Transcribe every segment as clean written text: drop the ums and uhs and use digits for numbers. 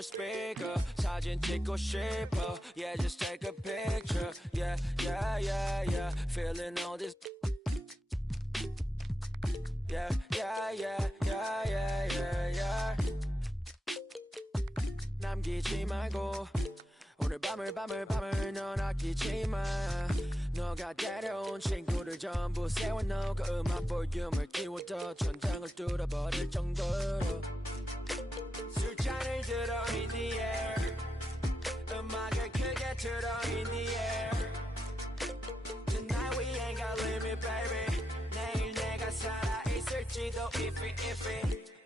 the speaker 사진 찍고 싶어 Yeah just take a picture Yeah yeah yeah yeah Feeling all this Yeah yeah yeah yeah yeah yeah yeah 남기지 말고 오늘 밤을 넌 아끼지 마 너가 데려온 친구들 전부 세워놓고 그 음악 볼륨을 키워도 천장을 뚫어버릴 정도로 술잔을 들어 in the air 음악을 크게 틀어 in the air Tonight we ain't got limit baby 내일 내가 살아있을지도 iffy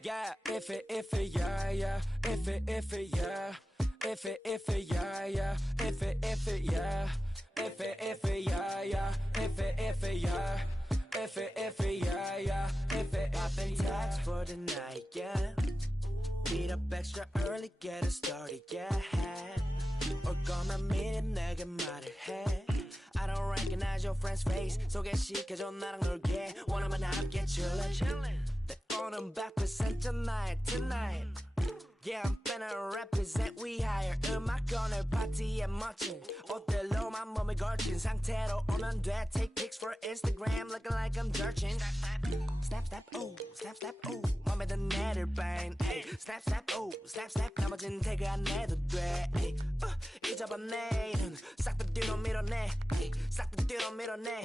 Yeah iffy yeah yeah iffy yeah Iffy yeah yeah iffy yeah Iffy yeah yeah iffy yeah Iffy yeah yeah I've been taxed for the night yeah Meet up extra early get it started yeah 올 거면 미리 내게 말을 해 I don't recognize your friend's face 소개시켜줘 나랑 놀게 원하면 함께 chillin' 내 오는 100% tonight Yeah, I'm finna represent we higher 음악 오늘 파티에 멋진 옷들로만 몸을 걸친 상태로 오면 돼 Take pics for Instagram looking like I'm searching Snap, snap, ooh, snap, snap, ooh 맘에 든 애들 반 Snap, snap, ooh, snap, snap 나머진 태그 안 해도 돼 잊어본 내일은 싹 다 뒤로 밀어내 싹 다 뒤로 밀어내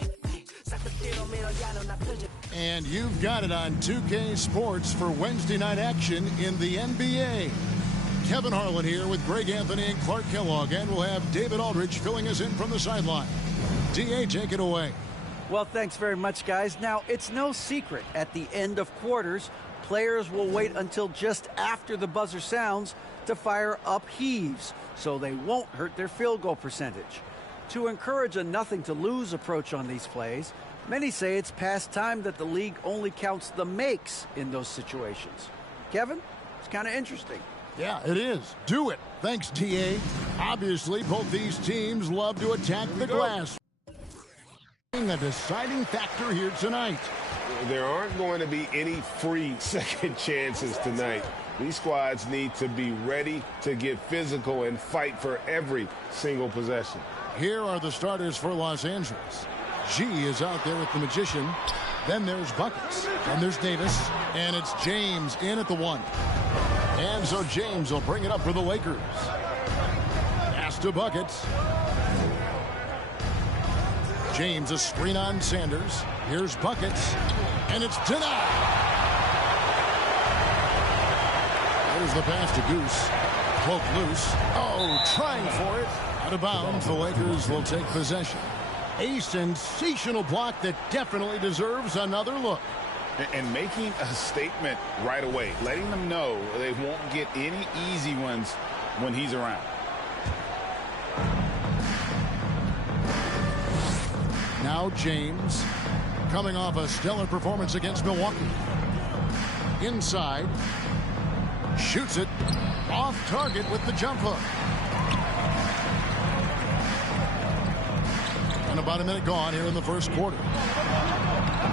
싹 다 뒤로 밀어야 너 나 풀지 And you've got it on 2K Sports for Wednesday night action in the NBA. Kevin Harlan here with Greg Anthony and Clark Kellogg, and we'll have David Aldridge filling us in from the sideline. D.A., take it away. Well, thanks very much, guys. Now, it's no secret at the end of quarters, players will wait until just after the buzzer sounds to fire up heaves, so they won't hurt their field goal percentage. To encourage a nothing-to-lose approach on these plays, many say it's past time that the league only counts the makes in those situations. Kevin, it's kind of interesting. Yeah, it is. Do it. Thanks, T.A. Obviously, both these teams love to attack the glass. A deciding factor here tonight. There aren't going to be any free second chances tonight. These squads need to be ready to get physical and fight for every single possession. Here are the starters for Los Angeles. G is out there with the magician. Then there's Buckets. And there's Davis. And it's James in at the one. And so James will bring it up for the Lakers. Pass to Buckets. James a screen on Sanders. Here's Buckets. And it's denied. There's the pass to Goose. Poke loose. Oh, trying for it. Out of bounds. The Lakers will take possession. A sensational block that definitely deserves another look. And making a statement right away, letting them know they won't get any easy ones when he's around. Now James, coming off a stellar performance against Milwaukee. Inside, shoots it, off target with the jump hook. And about a minute gone here in the first quarter.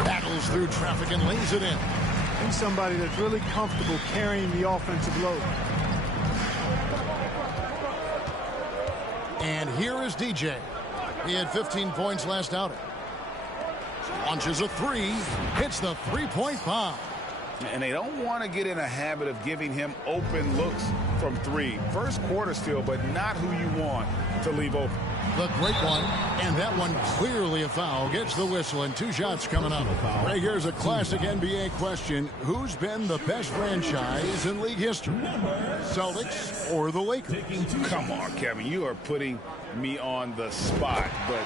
Battles through traffic and lays it in. He's somebody that's really comfortable carrying the offensive load. And here is DJ. He had 15 points last outing. Launches a three, hits the three-point bomb. And they don't want to get in a habit of giving him open looks from three. First quarter still, but not who you want to leave open. The great one, and that one clearly a foul. Gets the whistle, and two shots coming up. Right, here's a classic NBA question. Who's been the best franchise in league history? Celtics or the Lakers? Come on, Kevin. You are putting me on the spot, but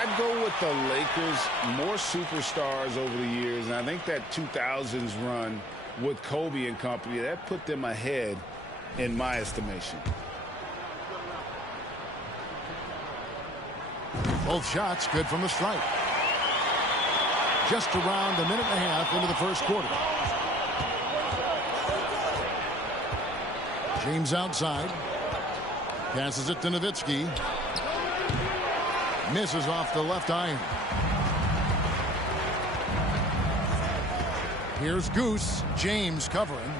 I'd go with the Lakers. More superstars over the years, and I think that 2000s run with Kobe and company, that put them ahead in my estimation. Both shots good from the stripe. Just around a minute and a half into the first quarter. James outside. Passes it to Nowitzki. Misses off the left iron. Here's Goose. James covering.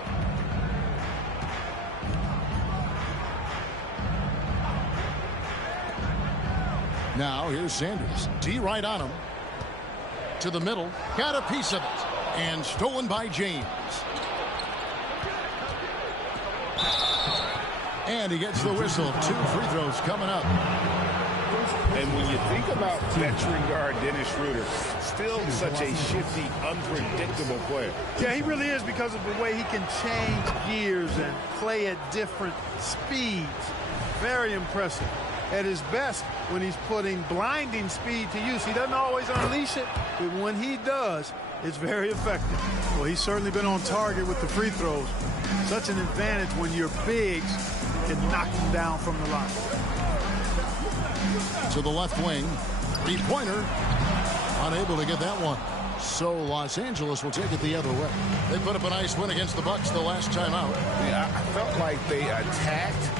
Now here's Sanders. D right on him. To the middle. Got a piece of it. And stolen by James. And he gets the whistle. 2 free throws coming up. And when you think about veteran guard Dennis Schroeder, still such a shifty, unpredictable player. Yeah, he really is because of the way he can change gears and play at different speeds. Very impressive. At his best, when he's putting blinding speed to use, he doesn't always unleash it, but when he does, it's very effective. Well, he's certainly been on target with the free throws. Such an advantage when your bigs can knock them down from the line. To the left wing. 3-pointer. Unable to get that one. So Los Angeles will take it the other way. They put up a nice win against the Bucks the last time out. Yeah, I felt like they attacked,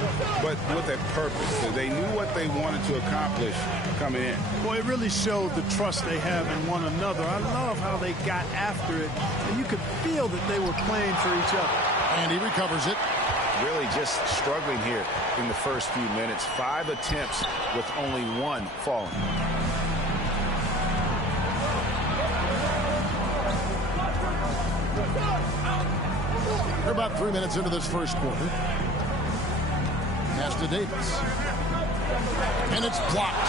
but with a purpose. They knew what they wanted to accomplish coming in. Well, it really showed the trust they have in one another. I love how they got after it, and you could feel that they were playing for each other. And he recovers it. Really just struggling here in the first few minutes. 5 attempts with only 1 falling. We're about 3 minutes into this first quarter. Pass to Davis. And it's blocked.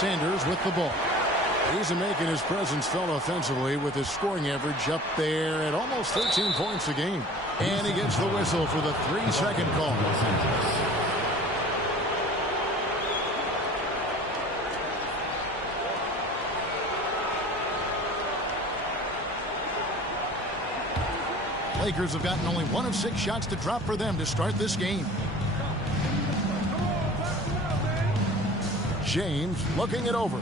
Sanders with the ball. He's making his presence felt offensively with his scoring average up there at almost 13 points a game. And he gets the whistle for the 3-second call. Lakers have gotten only 1 of 6 shots to drop for them to start this game. James looking it over.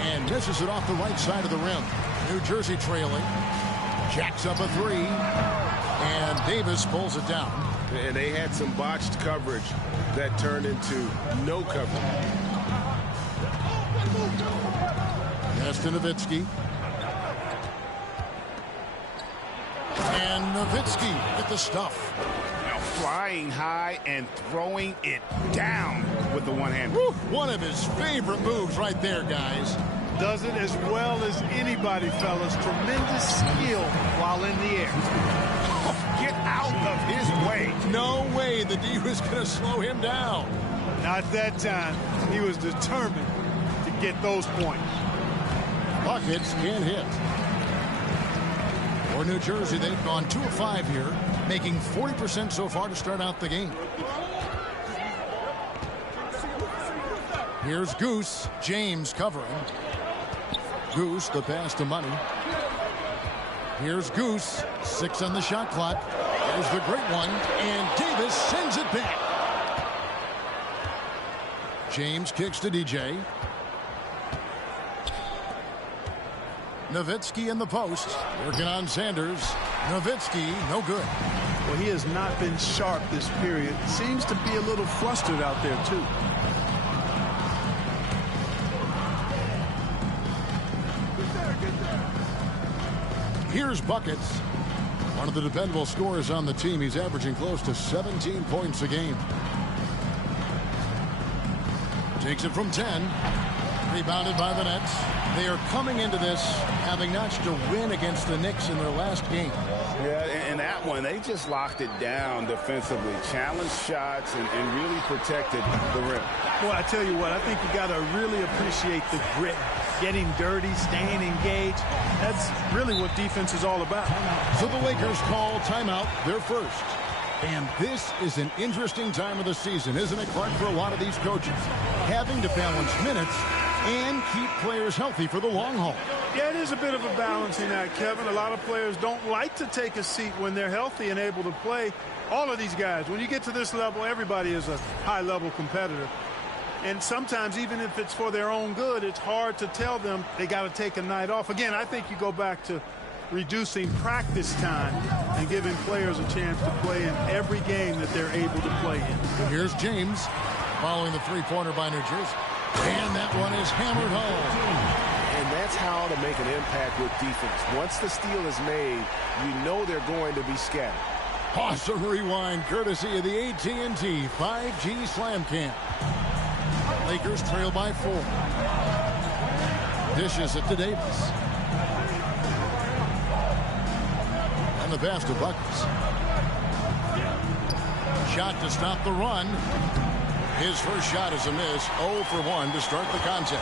And misses it off the right side of the rim. New Jersey trailing. Jacks up a 3. And Davis pulls it down. And they had some botched coverage that turned into no coverage. Pass to Nowitzki. And Nowitzki with the stuff. Now flying high and throwing it down with the one hand. One of his favorite moves right there, guys. Does it as well as anybody, fellas. Tremendous skill while in the air. Get out of his way. No way the D was going to slow him down. Not that time. He was determined to get those points. Buckets can't hit. For New Jersey, they've gone 2 of 5 here, making 40% so far to start out the game. Here's Goose. James covering. Goose, the pass to Money. Here's Goose. 6 on the shot clock. There's the great one. And Davis sends it back. James kicks to DJ. Nowitzki in the post. Working on Sanders. Nowitzki, no good. Well, he has not been sharp this period. Seems to be a little flustered out there, too. Here's Buckets. One of the dependable scorers on the team. He's averaging close to 17 points a game. Takes it from 10. Rebounded by the Nets. They are coming into this having notched a win against the Knicks in their last game. Yeah, and that one, they just locked it down defensively. Challenged shots and really protected the rim. Well, I tell you what, I think you got to really appreciate the grit. Getting dirty, staying engaged. That's really what defense is all about. So the Lakers call timeout, their first. And this is an interesting time of the season, isn't it, Clark, for a lot of these coaches? Having to balance minutes and keep players healthy for the long haul. Yeah, it is a bit of a balancing act, Kevin. A lot of players don't like to take a seat when they're healthy and able to play. All of these guys, when you get to this level, everybody is a high-level competitor. And sometimes, even if it's for their own good, it's hard to tell them they got to take a night off. Again, I think you go back to reducing practice time and giving players a chance to play in every game that they're able to play in. Here's James following the three-pointer by New Jersey. And that one is hammered home. And that's how to make an impact with defense. Once the steal is made, you know they're going to be scattered. Awesome rewind courtesy of the AT&T 5G Slam Cam. Lakers trail by 4. Dishes it to Davis. And the pass to Buckets. Shot to stop the run. His first shot is a miss. 0 for 1 to start the contest.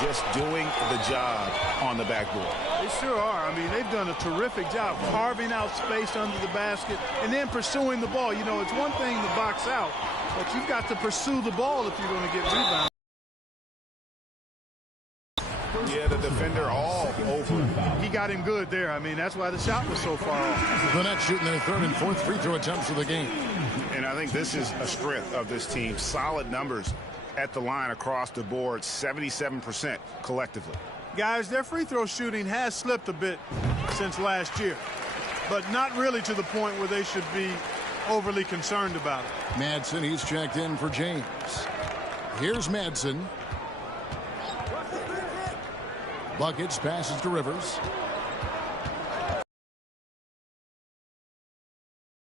Just doing the job on the backboard. They sure are. I mean, they've done a terrific job carving out space under the basket and then pursuing the ball. You know, it's one thing to box out, but you've got to pursue the ball if you're going to get rebounds. Yeah, the defender all over him. He got him good there. I mean, that's why the shot was so far off. The Nets shooting their third and fourth free throw attempts of the game. And I think this is a strength of this team. Solid numbers at the line across the board, 77% collectively. Guys, their free throw shooting has slipped a bit since last year, but not really to the point where they should be overly concerned about it. Madsen, he's checked in for James. Here's Madsen. Buckets passes to Rivers.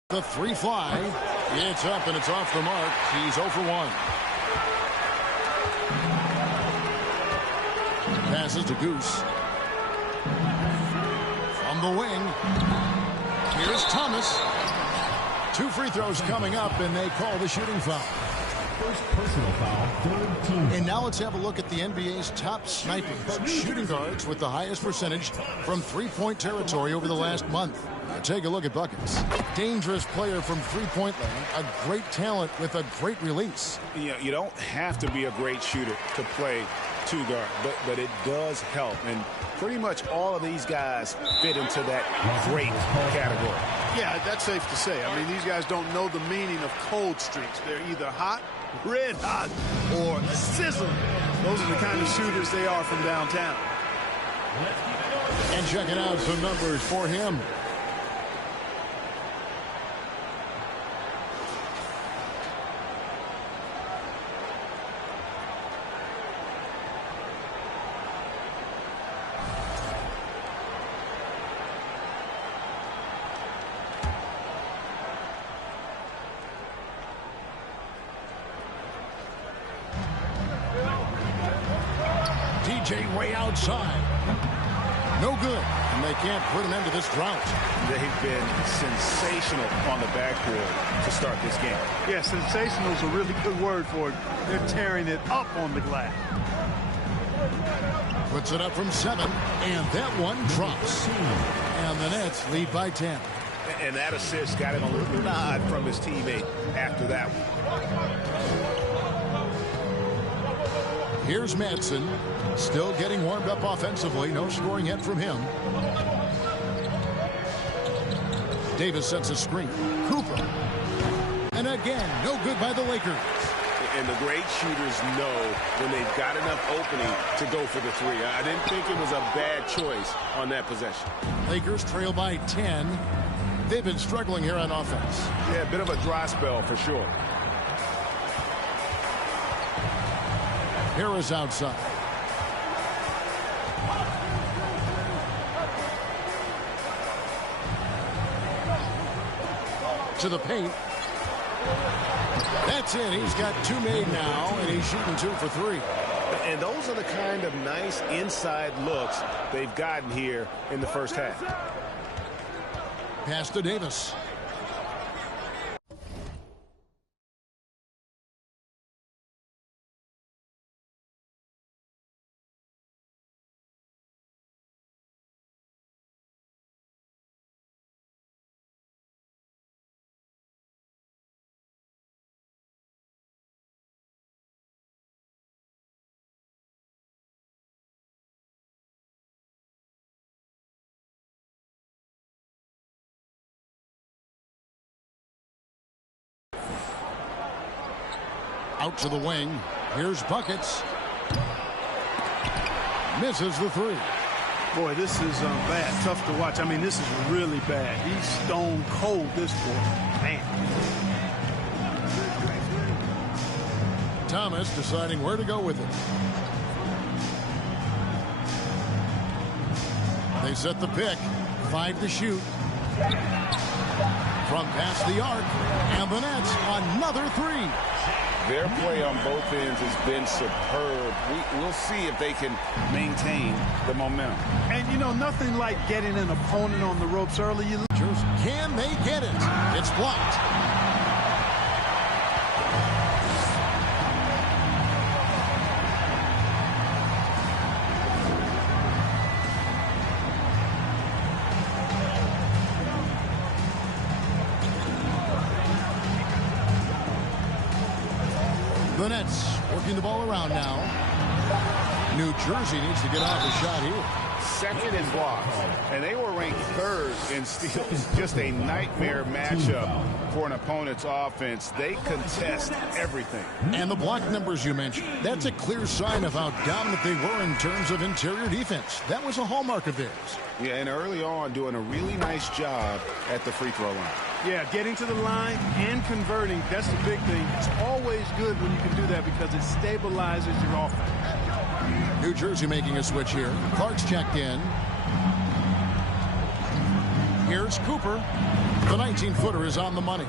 The three fly. It's up and it's off the mark. He's 0 for 1. Passes to Goose. From the wing. Here's Thomas. 2 free throws coming up, and they call the shooting foul. First personal foul, third team. And now let's have a look at the NBA's top snipers, shooting guards with the highest percentage from three-point territory over the last month. Take a look at Buckets. Dangerous player from three-point land, a great talent with a great release. You don't have to be a great shooter to play two guard, but it does help. And pretty much all of these guys fit into that great category. Yeah, that's safe to say. I mean, these guys don't know the meaning of cold streaks. They're either hot, red hot, or sizzling. Those are the kind of shooters they are from downtown. And checking out some numbers for him. Way outside. No good. And they can't put an end to this drought. They've been sensational on the backboard to start this game. Yeah, sensational is a really good word for it. They're tearing it up on the glass. Puts it up from 7, and that one drops. And the Nets lead by 10. And that assist got him a little nod from his teammate after that one. Here's Madsen, still getting warmed up offensively. No scoring yet from him. Davis sets a screen. Cooper. And again, no good by the Lakers. And the great shooters know when they've got enough opening to go for the three. I didn't think it was a bad choice on that possession. Lakers trail by 10. They've been struggling here on offense. Yeah, a bit of a dry spell for sure. Harris outside. To the paint. That's it. He's got 2 made now, and he's shooting 2 for 3. And those are the kind of nice inside looks they've gotten here in the first half. Pass to Davis. Out to the wing. Here's Buckets. Misses the 3. Boy, this is bad. Tough to watch. I mean, this is really bad. He's stone cold, this boy. Man. Thomas deciding where to go with it. They set the pick. 5 to shoot. from past the arc, and the Nets another three. Their play on both ends has been superb. We'll see if they can maintain the momentum. And, you know, nothing like getting an opponent on the ropes early. Can they get it? It's blocked. The Nets working the ball around now. New Jersey needs to get off a shot here. Second in blocks, and they were ranked third in steals. Just a nightmare matchup for an opponent's offense. They contest everything. And the block numbers you mentioned, that's a clear sign of how dominant they were in terms of interior defense. That was a hallmark of theirs. Yeah, and early on doing a really nice job at the free throw line. Yeah, getting to the line and converting, that's the big thing. It's always good when you can do that because it stabilizes your offense. New Jersey making a switch here. Clark's checked in. Here's Cooper. The 19-footer is on the money.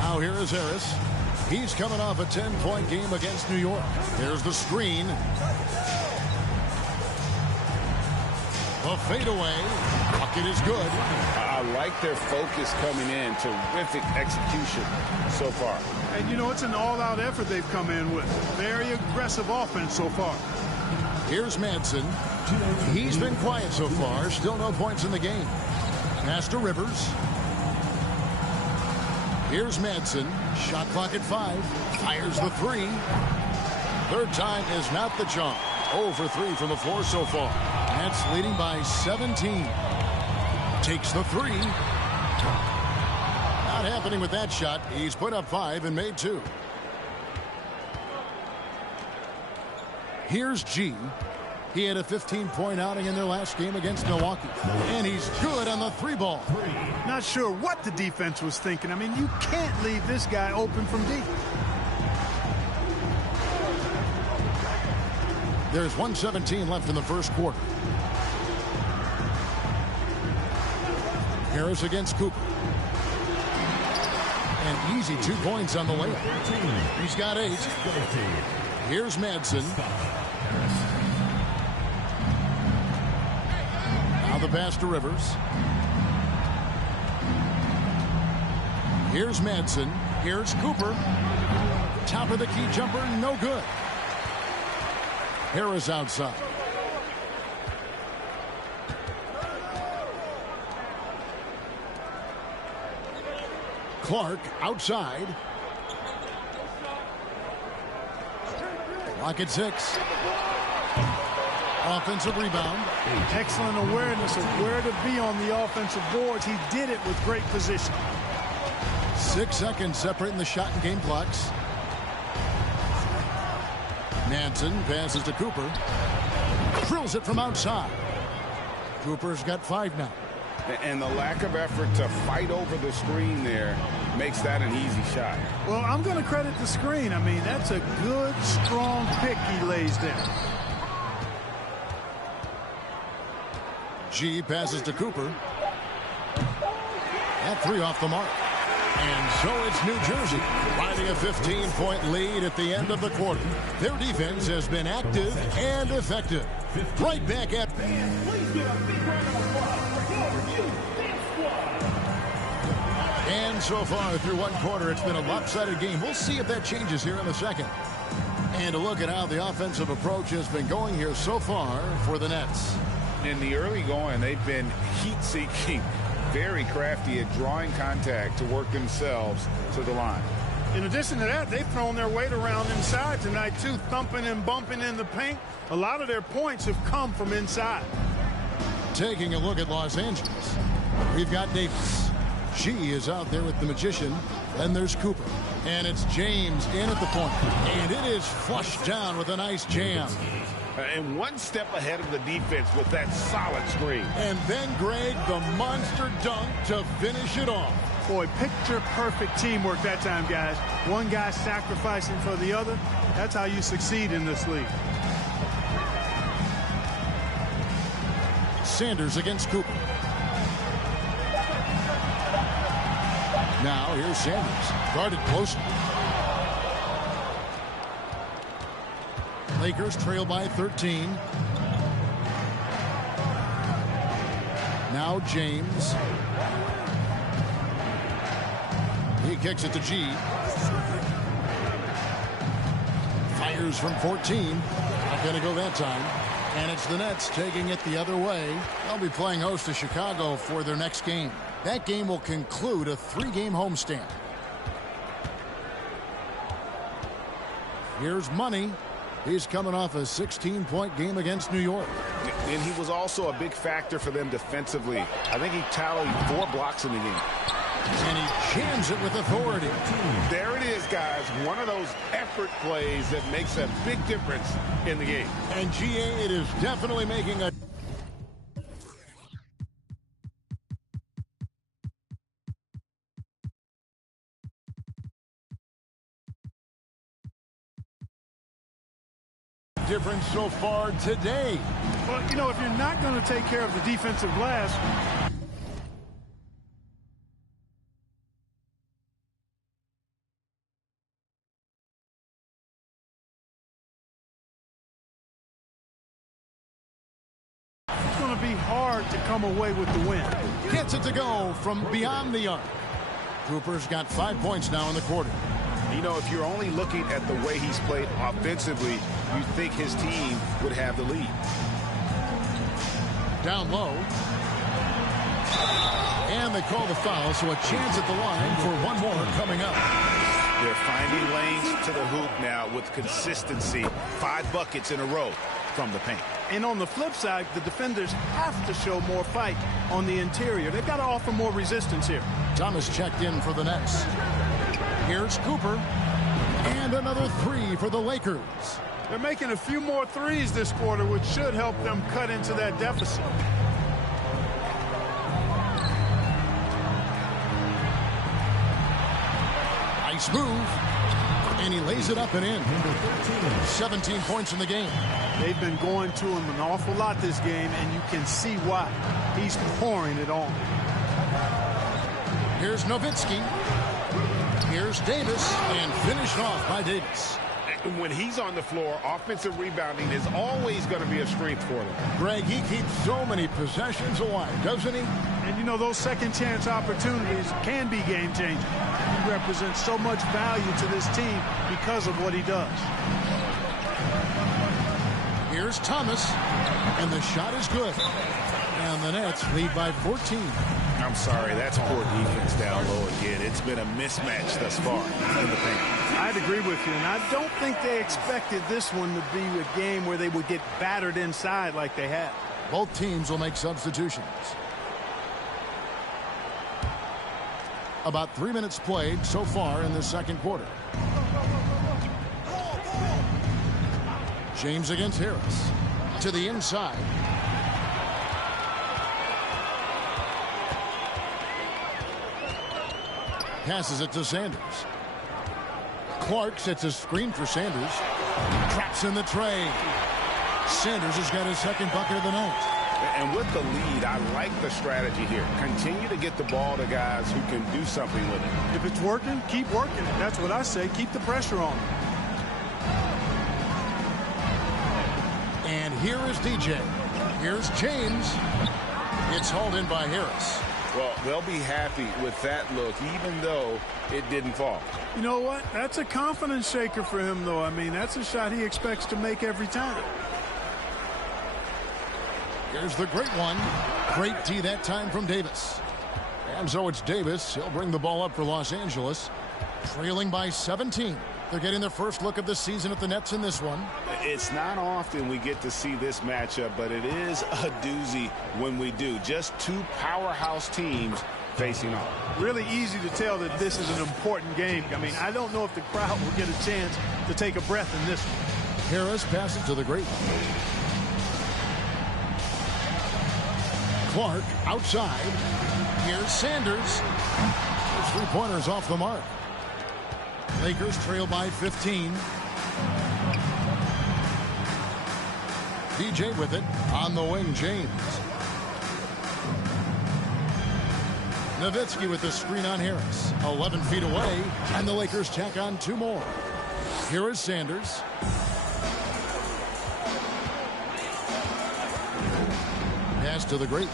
Now here is Harris. He's coming off a 10-point game against New York. There's the screen. The fadeaway. Bucket is good. I like their focus coming in. Terrific execution so far. And, you know, it's an all-out effort they've come in with. Very aggressive offense so far. Here's Madsen. He's been quiet so far. Still no points in the game. Pass to Rivers. Here's Madsen. Shot clock at 5. Fires the 3. Third time is not the charm. 0 for 3 from the floor so far. Nets leading by 17. Takes the 3. Not happening with that shot. He's put up 5 and made 2. Here's G. He had a 15-point outing in their last game against Milwaukee. And he's good on the 3-ball. Not sure what the defense was thinking. I mean, you can't leave this guy open from deep. There's 1:17 left in the first quarter. Harris against Cooper. An easy 2 points on the layup. He's got 8. Here's Madsen. Now the pass to Rivers. Here's Madsen. Here's Cooper. Top of the key jumper, no good. Harris outside. Clark outside. Clock at 6. Offensive rebound. Excellent awareness of where to be on the offensive boards. He did it with great position. 6 seconds separating the shot and game clocks. Madsen passes to Cooper. Drills it from outside. Cooper's got 5 now. And the lack of effort to fight over the screen there makes that an easy shot. Well, I'm going to credit the screen. I mean, that's a good, strong pick he lays there. G passes to Cooper. That 3 off the mark. And so it's New Jersey riding a 15-point lead at the end of the quarter. Their defense has been active and effective. Right back at... And so far through one quarter, it's been a lopsided game. We'll see if that changes here in the second. And to look at how the offensive approach has been going here so far for the Nets. In the early going, they've been heat-seeking, very crafty at drawing contact to work themselves to the line. In addition to that, they've thrown their weight around inside tonight, too, thumping and bumping in the paint. A lot of their points have come from inside. Taking a look at Los Angeles, we've got Davis. She is out there with the magician. Then there's Cooper. And it's James in at the point. And it is flushed down with a nice jam. And one step ahead of the defense with that solid screen. And then, Greg, the monster dunk to finish it off. Boy, picture-perfect teamwork that time, guys. One guy sacrificing for the other. That's how you succeed in this league. Sanders against Cooper. Now here's Sanders. Guarded closely. Lakers trail by 13. Now James. He kicks it to G. Fires from 14. Not going to go that time. And it's the Nets taking it the other way. They'll be playing host to Chicago for their next game. That game will conclude a 3-game homestand. Here's Money. He's coming off a 16-point game against New York. And he was also a big factor for them defensively. I think he tallied 4 blocks in the game. And he jams it with authority. There it is, guys. One of those effort plays that makes a big difference in the game. And GA, it is definitely making a difference so far today. Well, you know, if you're not going to take care of the defensive glass, it's going to be hard to come away with the win. Gets it to go from beyond the arc. Cooper's got 5 points now in the quarter. You know, if you're only looking at the way he's played offensively, you think his team would have the lead. Down low. And they call the foul, so a chance at the line for one more coming up. They're finding lanes to the hoop now with consistency. 5 buckets in a row from the paint. And on the flip side, the defenders have to show more fight on the interior. They've got to offer more resistance here. Thomas checked in for the Nets. Here's Cooper. And another 3 for the Lakers. They're making a few more threes this quarter, which should help them cut into that deficit. Nice move. And he lays it up and in. 17 points in the game. They've been going to him an awful lot this game, and you can see why. He's pouring it on. Here's Nowitzki. Here's Davis, and finished off by Davis. When he's on the floor, offensive rebounding is always going to be a strength for them. Greg, he keeps so many possessions alive, doesn't he? And, you know, those second-chance opportunities can be game-changing. He represents so much value to this team because of what he does. Here's Thomas, and the shot is good. And the Nets lead by 14. I'm sorry, that's poor defense down low again. It's been a mismatch thus far in the paint. I'd agree with you, and I don't think they expected this one to be a game where they would get battered inside like they have. Both teams will make substitutions. About 3 minutes played so far in the second quarter. James against Harris. To the inside. Passes it to Sanders. Clark sets a screen for Sanders. Traps in the tray. Sanders has got his second bucket of the night. And with the lead, I like the strategy here. Continue to get the ball to guys who can do something with it. If it's working, keep working it. That's what I say. Keep the pressure on. And here is DJ. Here's James. It's hauled in by Harris. Well, they'll be happy with that look, even though it didn't fall. You know what? That's a confidence shaker for him, though. I mean, that's a shot he expects to make every time. Here's the great one. Great D that time from Davis. And so it's Davis. He'll bring the ball up for Los Angeles. Trailing by 17. They're getting their first look of the season at the Nets in this one. It's not often we get to see this matchup, but it is a doozy when we do. Just 2 powerhouse teams facing off. Really easy to tell that this is an important game. I mean, I don't know if the crowd will get a chance to take a breath in this one. Harris passes to the great one. Clark outside. Here's Sanders. His 3-pointers off the mark. Lakers trail by 15. DJ with it on the wing. James. Nowitzki with the screen on Harris. 11 feet away, and the Lakers tack on 2 more. Here is Sanders. Pass to the great.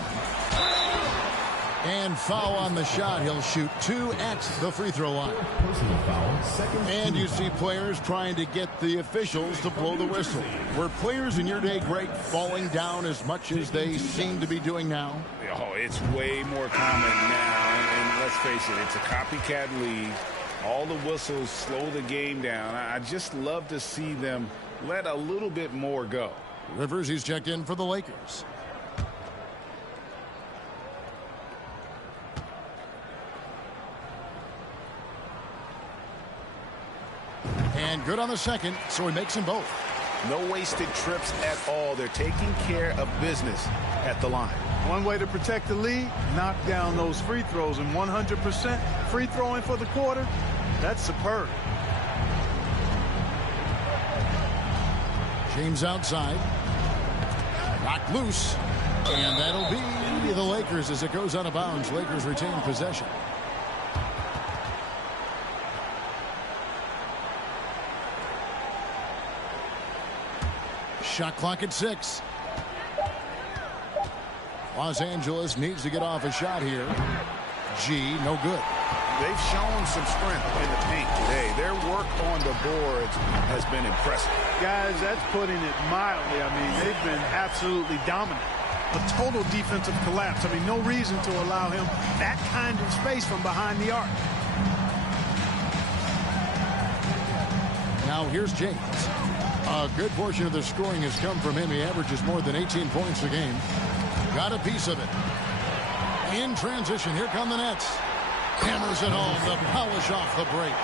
And foul on the shot. He'll shoot 2 at the free throw line. Personal foul, second. And you see players trying to get the officials to blow the whistle. Were players in your day, Greg, falling down as much as they seem to be doing now? Oh, it's way more common now. And let's face it, it's a copycat league. All the whistles slow the game down. I just love to see them let a little bit more go. Rivers, he's checked in for the Lakers. And good on the second, so he makes them both. No wasted trips at all. They're taking care of business at the line. One way to protect the lead, knock down those free throws, and 100% free throwing for the quarter, that's superb. James outside. Knocked loose. And that'll be the Lakers as it goes out of bounds. Lakers retain possession. Shot clock at 6. Los Angeles needs to get off a shot here. G, no good. They've shown some strength in the paint today. Their work on the boards has been impressive. Guys, that's putting it mildly. I mean, they've been absolutely dominant. A total defensive collapse. I mean, no reason to allow him that kind of space from behind the arc. Now here's James. A good portion of the scoring has come from him. He averages more than 18 points a game. Got a piece of it. In transition, here come the Nets. Hammers it home to polish off the break.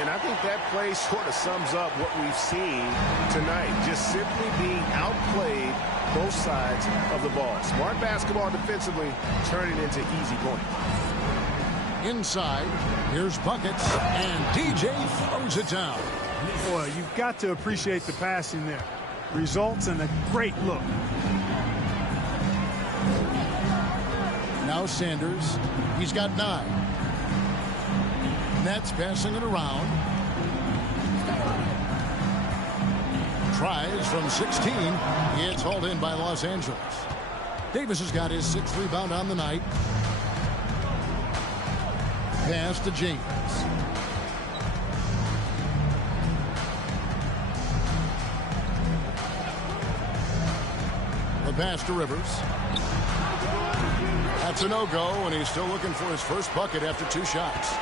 And I think that play sort of sums up what we've seen tonight. Just simply being outplayed both sides of the ball. Smart basketball defensively, turning into easy points. Inside, here's buckets, and DJ throws it down. Boy, you've got to appreciate the passing there. Results in a great look. Now Sanders, he's got 9. Nets passing it around. Tries from 16. It's hauled in by Los Angeles. Davis has got his 6th rebound on the night. Pass to James. The pass to Rivers. That's a no-go, and he's still looking for his first bucket after 2 shots.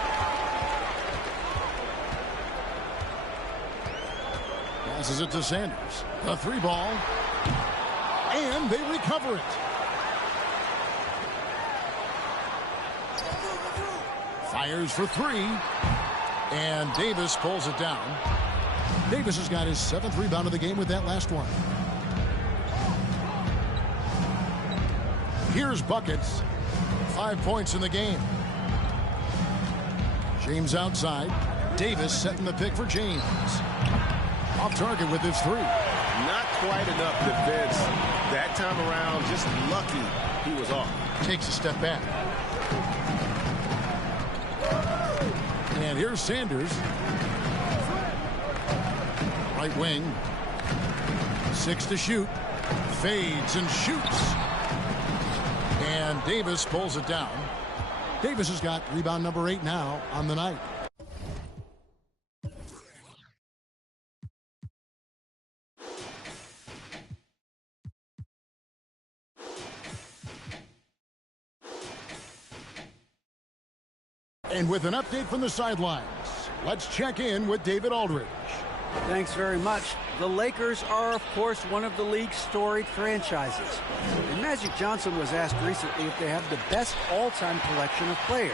Passes it to Sanders. The 3-ball. And they recover it. Fires for 3. And Davis pulls it down. Davis has got his 7th rebound of the game with that last one. Here's buckets. 5 points in the game. James outside. Davis setting the pick for James. Off target with his 3. Not quite enough defense that time around. Just lucky he was off. Takes a step back. And here's Sanders. Right wing. 6 to shoot. Fades and shoots. And Davis pulls it down. Davis has got rebound number 8 now on the night. And with an update from the sidelines, let's check in with David Aldridge. Thanks very much. The Lakers are, of course, one of the league's storied franchises. And Magic Johnson was asked recently if they have the best all-time collection of players.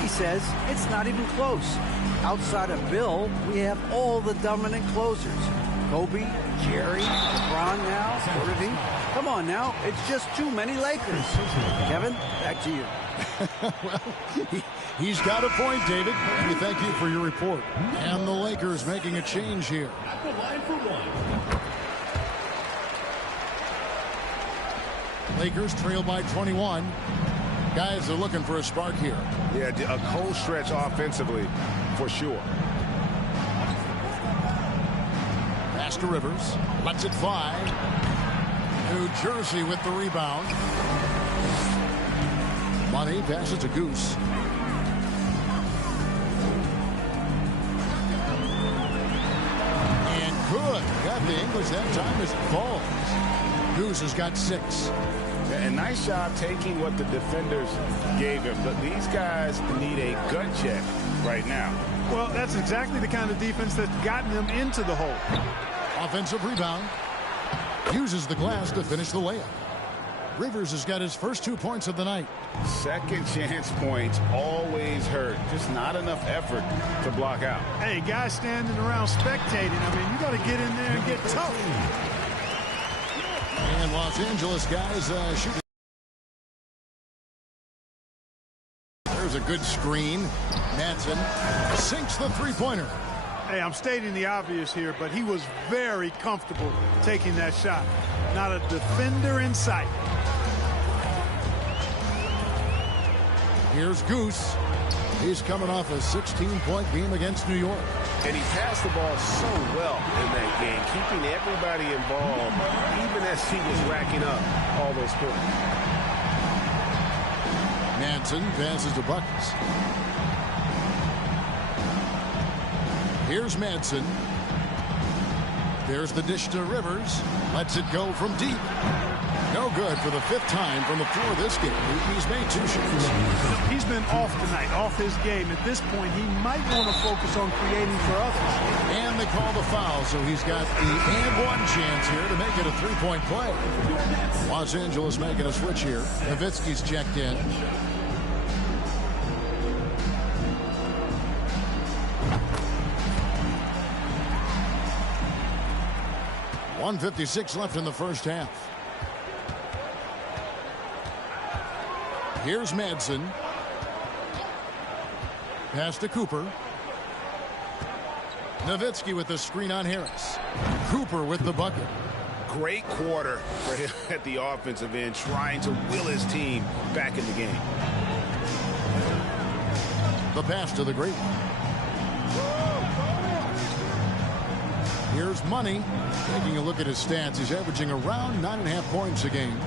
He says it's not even close. Outside of Bill, we have all the dominant closers. Kobe, Jerry, LeBron now, Irving. Come on now, it's just too many Lakers. Kevin, back to you. Well, he's got a point, David. We thank you for your report. And the Lakers making a change here. At the line for 1. Lakers trail by 21. Guys are looking for a spark here. Yeah, a cold stretch offensively for sure. Pass to Rivers. Lets it fly. New Jersey with the rebound. Money passes to Goose. And good. Got the English that time as it falls. Goose has got 6. And nice job taking what the defenders gave him. But these guys need a gut check right now. Well, that's exactly the kind of defense that's gotten them into the hole. Offensive rebound. Uses the glass to finish the layup. Rivers has got his first 2 points of the night. Second chance points always hurt. Just not enough effort to block out. Hey, guys standing around spectating. I mean, you got to get in there and get tough. And Los Angeles guys shooting. There's a good screen. Manson sinks the three-pointer. Hey, I'm stating the obvious here, but he was very comfortable taking that shot. Not a defender in sight. Here's Goose. He's coming off a 16-point game against New York. And he passed the ball so well in that game, keeping everybody involved, even as he was racking up all those points. Manson passes to Buckets. Here's Manson. There's the dish to Rivers. Lets it go from deep. No good for the 5th time from the floor this game. He's made 2 shots. He's been off tonight, off his game. At this point, he might want to focus on creating for others. And they call the foul, so he's got the and 1 chance here to make it a 3-point play. Los Angeles making a switch here. Nowitzki's checked in. .156 left in the first half. Here's Madsen. Pass to Cooper. Nowitzki with the screen on Harris. Cooper with the bucket. Great quarter for him at the offensive end, trying to will his team back in the game. The pass to the great one. Here's Money. Taking a look at his stats, he's averaging around 9.5 points a game.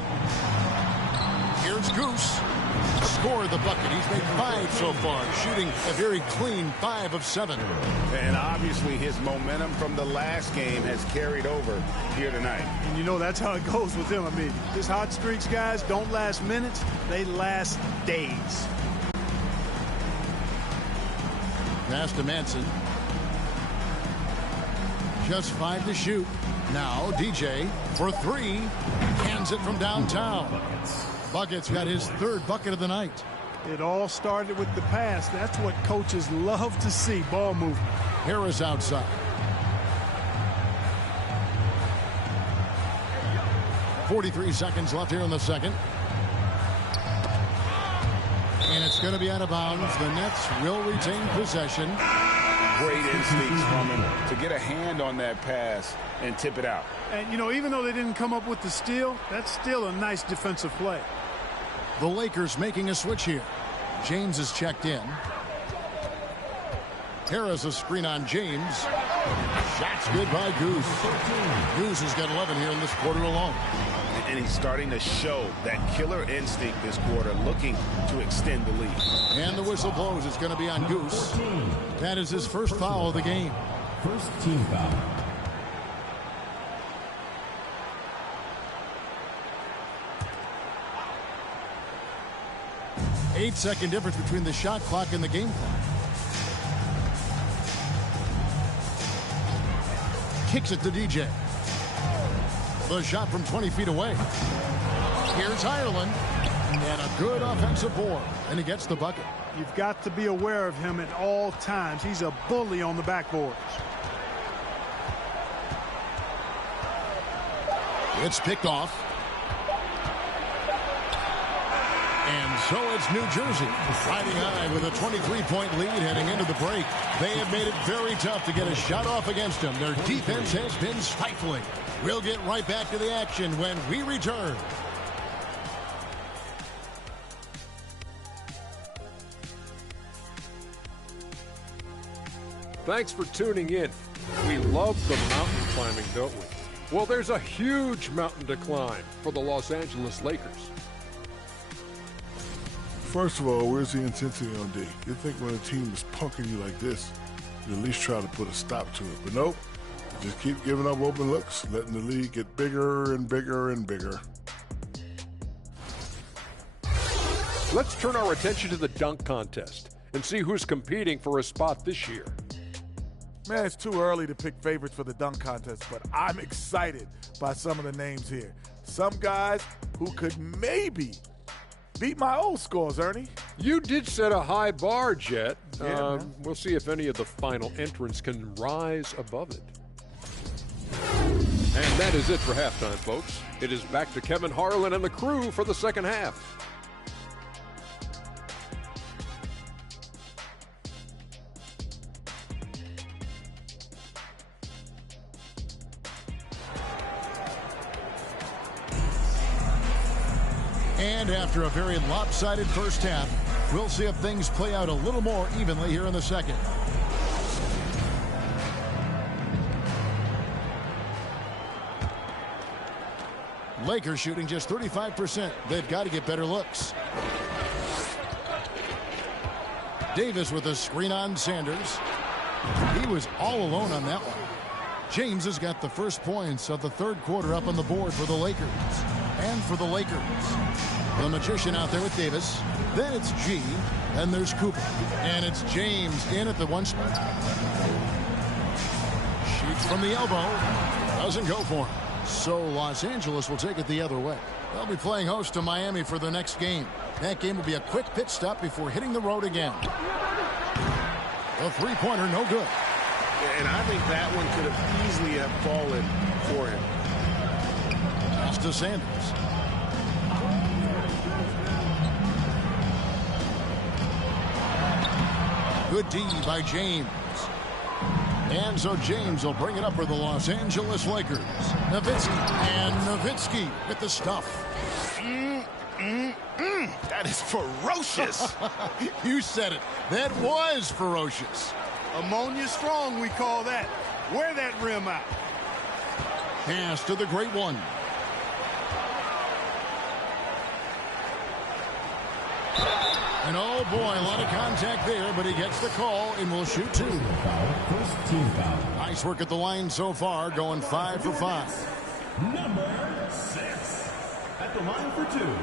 Here's Goose. Scored the bucket. He's made 5 so far, shooting a very clean 5 of 7. And obviously his momentum from the last game has carried over here tonight. And you know that's how it goes with him. I mean, his hot streaks, guys, don't last minutes. They last days. Pass to Manson. Just 5 to shoot. Now DJ for 3. Hands it from downtown. Buckets got his 3rd bucket of the night. It all started with the pass. That's what coaches love to see, ball movement. Harris outside. .43 seconds left here in the second. And it's going to be out of bounds. The Nets will retain possession. Great instincts from him to get a hand on that pass and tip it out. And, you know, even though they didn't come up with the steal, that's still a nice defensive play. The Lakers making a switch here. James is checked in. Harris a screen on James. Shots good by Goose. Goose has got 11 here in this quarter alone. And he's starting to show that killer instinct this quarter, looking to extend the lead. And the whistle blows. It's going to be on Goose. That is his first foul of the game. First team foul. Eight-second difference between the shot clock and the game clock. Kicks it to DJ. The shot from 20 feet away. Here's Ireland. And a good offensive board. And he gets the bucket. You've got to be aware of him at all times. He's a bully on the backboards. It's picked off. And so it's New Jersey riding high with a 23-point lead heading into the break. They have made it very tough to get a shot off against them. Their defense has been stifling. We'll get right back to the action when we return. Thanks for tuning in. We love the mountain climbing, don't we? Well, there's a huge mountain to climb for the Los Angeles Lakers. First of all, where's the intensity on D? You'd think when a team is punking you like this, you at least try to put a stop to it. But nope, just keep giving up open looks, letting the lead get bigger and bigger and bigger. Let's turn our attention to the dunk contest and see who's competing for a spot this year. Man, it's too early to pick favorites for the dunk contest, but I'm excited by some of the names here. Some guys who could maybe beat my old scores, Ernie. You did set a high bar, Jet. Yeah, we'll see if any of the final entrants can rise above it. And that is it for halftime, folks. It is back to Kevin Harlan and the crew for the second half. And after a very lopsided first half, we'll see if things play out a little more evenly here in the second. Lakers shooting just 35%. They've got to get better looks. Davis with a screen on Sanders. He was all alone on that one. James has got the first points of the third quarter up on the board for the Lakers. And for the Lakers, the Magician out there with Davis. Then it's G. Then there's Cooper. And it's James in at the one spot. Shoots from the elbow. Doesn't go for him. So Los Angeles will take it the other way. They'll be playing host to Miami for the next game. That game will be a quick pit stop before hitting the road again. The three-pointer, no good. And I think that one could have easily have fallen for him. Pass to Sanders. Good D by James. And so James will bring it up for the Los Angeles Lakers. Nowitzki with the stuff. That is ferocious. You said it. That was ferocious. Ammonia strong, we call that. Wear that rim out. Pass to the great one. And oh boy, a lot of contact there, but he gets the call and will shoot two. First team foul. Nice work at the line so far, going 5 for 5. Number 6 at the line for two.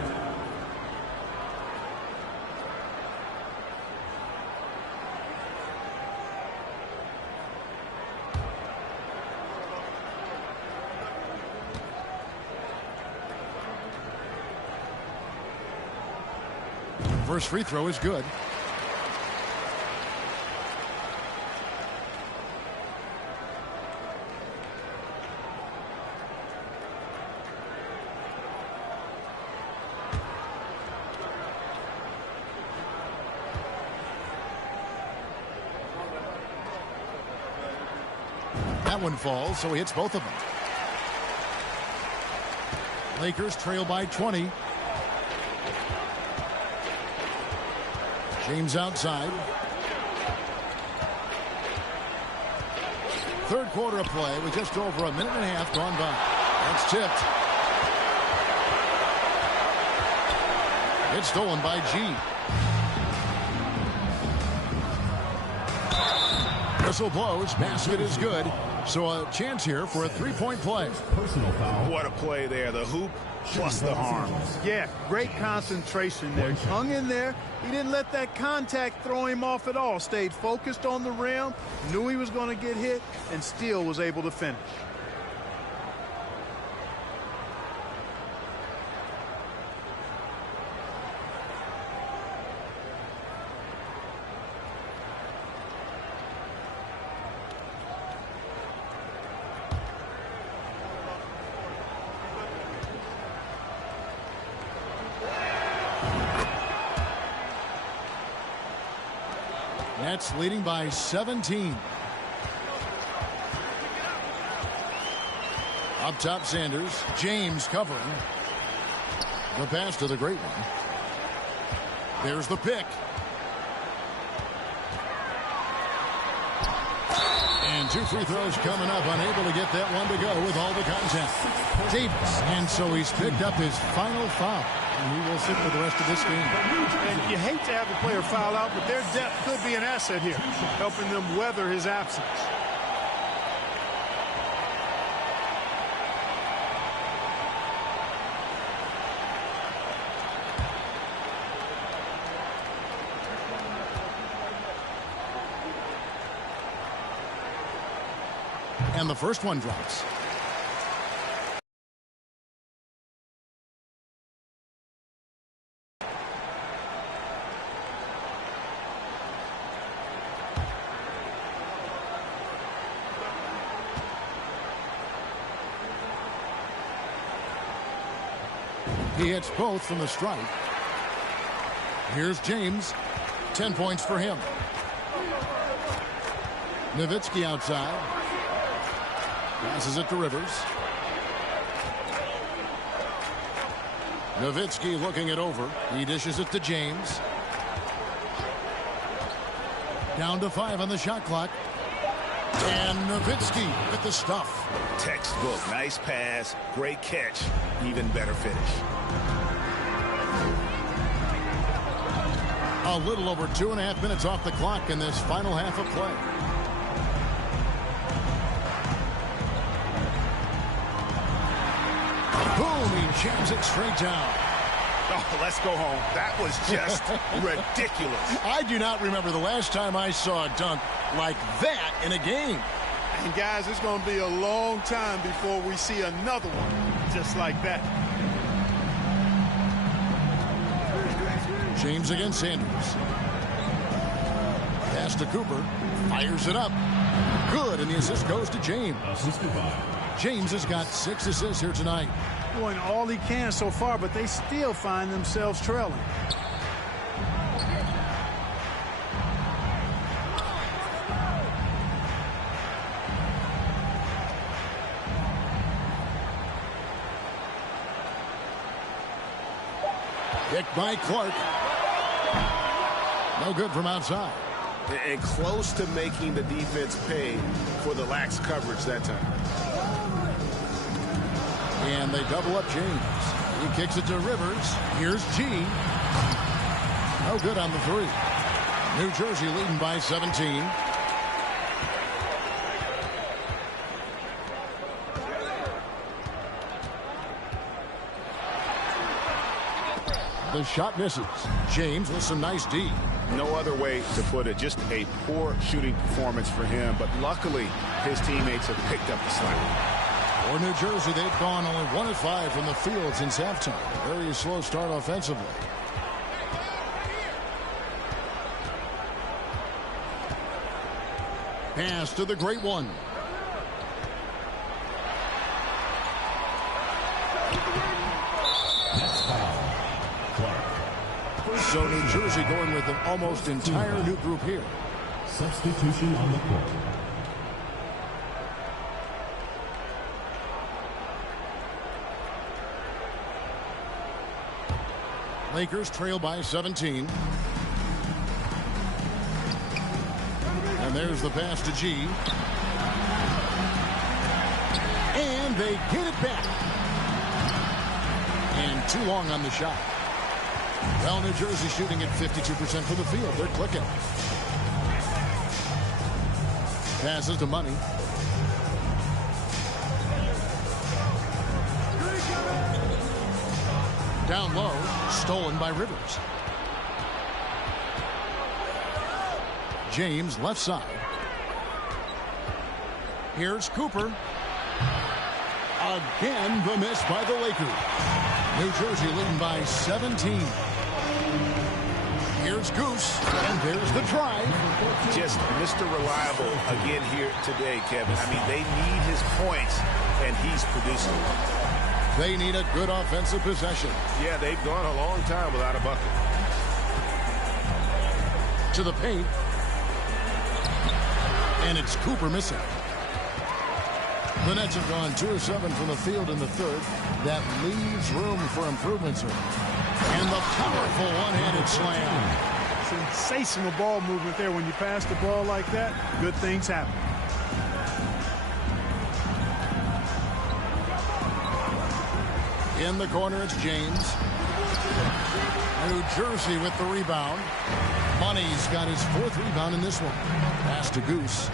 First free throw is good. That one falls, so he hits both of them. Lakers trail by 20. James outside. Third quarter of play with just over a minute and a half gone by. That's tipped. It's stolen by G. Whistle blows. Basket is good. So a chance here for a three-point play. Personal foul. What a play there. The hoop plus the harm. Yeah, great concentration there. Hung in there. He didn't let that contact throw him off at all. Stayed focused on the rim, knew he was going to get hit, and still was able to finish. Nets leading by 17. Up top, Sanders. James covering. The pass to the great one. There's the pick. 2 free throws coming up. Unable to get that one to go with all the contact. Davis. And so he's picked up his final foul. And he will sit for the rest of this game. And you hate to have a player foul out, but their depth could be an asset here, helping them weather his absence. And the first one drops. He hits both from the stripe. Here's James. 10 points for him. Nowitzki outside. Passes it to Rivers. Nowitzki looking it over. He dishes it to James. Down to 5 on the shot clock. And Nowitzki with the stuff. Textbook. Nice pass. Great catch. Even better finish. A little over 2.5 minutes off the clock in this final half of play. Boom, he jams it straight down. Oh, let's go home. That was just ridiculous. I do not remember the last time I saw a dunk like that in a game. And guys, it's going to be a long time before we see another one just like that. James against Sanders. Pass to Cooper. Fires it up. Good, and the assist goes to James. James has got 6 assists here tonight. Doing all he can so far, but they still find themselves trailing. Picked by Clark. No good from outside. And close to making the defense pay for the lax coverage that time. And they double up James. He kicks it to Rivers. Here's G. No good on the 3. New Jersey leading by 17. The shot misses. James with some nice D. No other way to put it. Just a poor shooting performance for him. But luckily, his teammates have picked up the slack. For New Jersey, they've gone only 1 of 5 from the field since halftime. Very slow start offensively. Pass to the great one. So New Jersey going with an almost entire new group here. Substitution on the court. Lakers trail by 17. And there's the pass to G. And they get it back. And too long on the shot. Well, New Jersey shooting at 52% from the field. They're clicking. Passes to Money. Down low, stolen by Rivers. James left side. Here's Cooper. Again, the miss by the Lakers. New Jersey leading by 17. Here's Goose, and there's the drive. Just Mr. Reliable again here today, Kevin. I mean, they need his points, and he's producing. They need a good offensive possession. Yeah, they've gone a long time without a bucket. To the paint. And it's Cooper missing. The Nets have gone 2 of 7 from the field in the third. That leaves room for improvement, sir. And the powerful one-handed slam. Sensational ball movement there. When you pass the ball like that, good things happen. In the corner, it's James. New Jersey with the rebound. Money's got his 4th rebound in this one. Pass to Goose.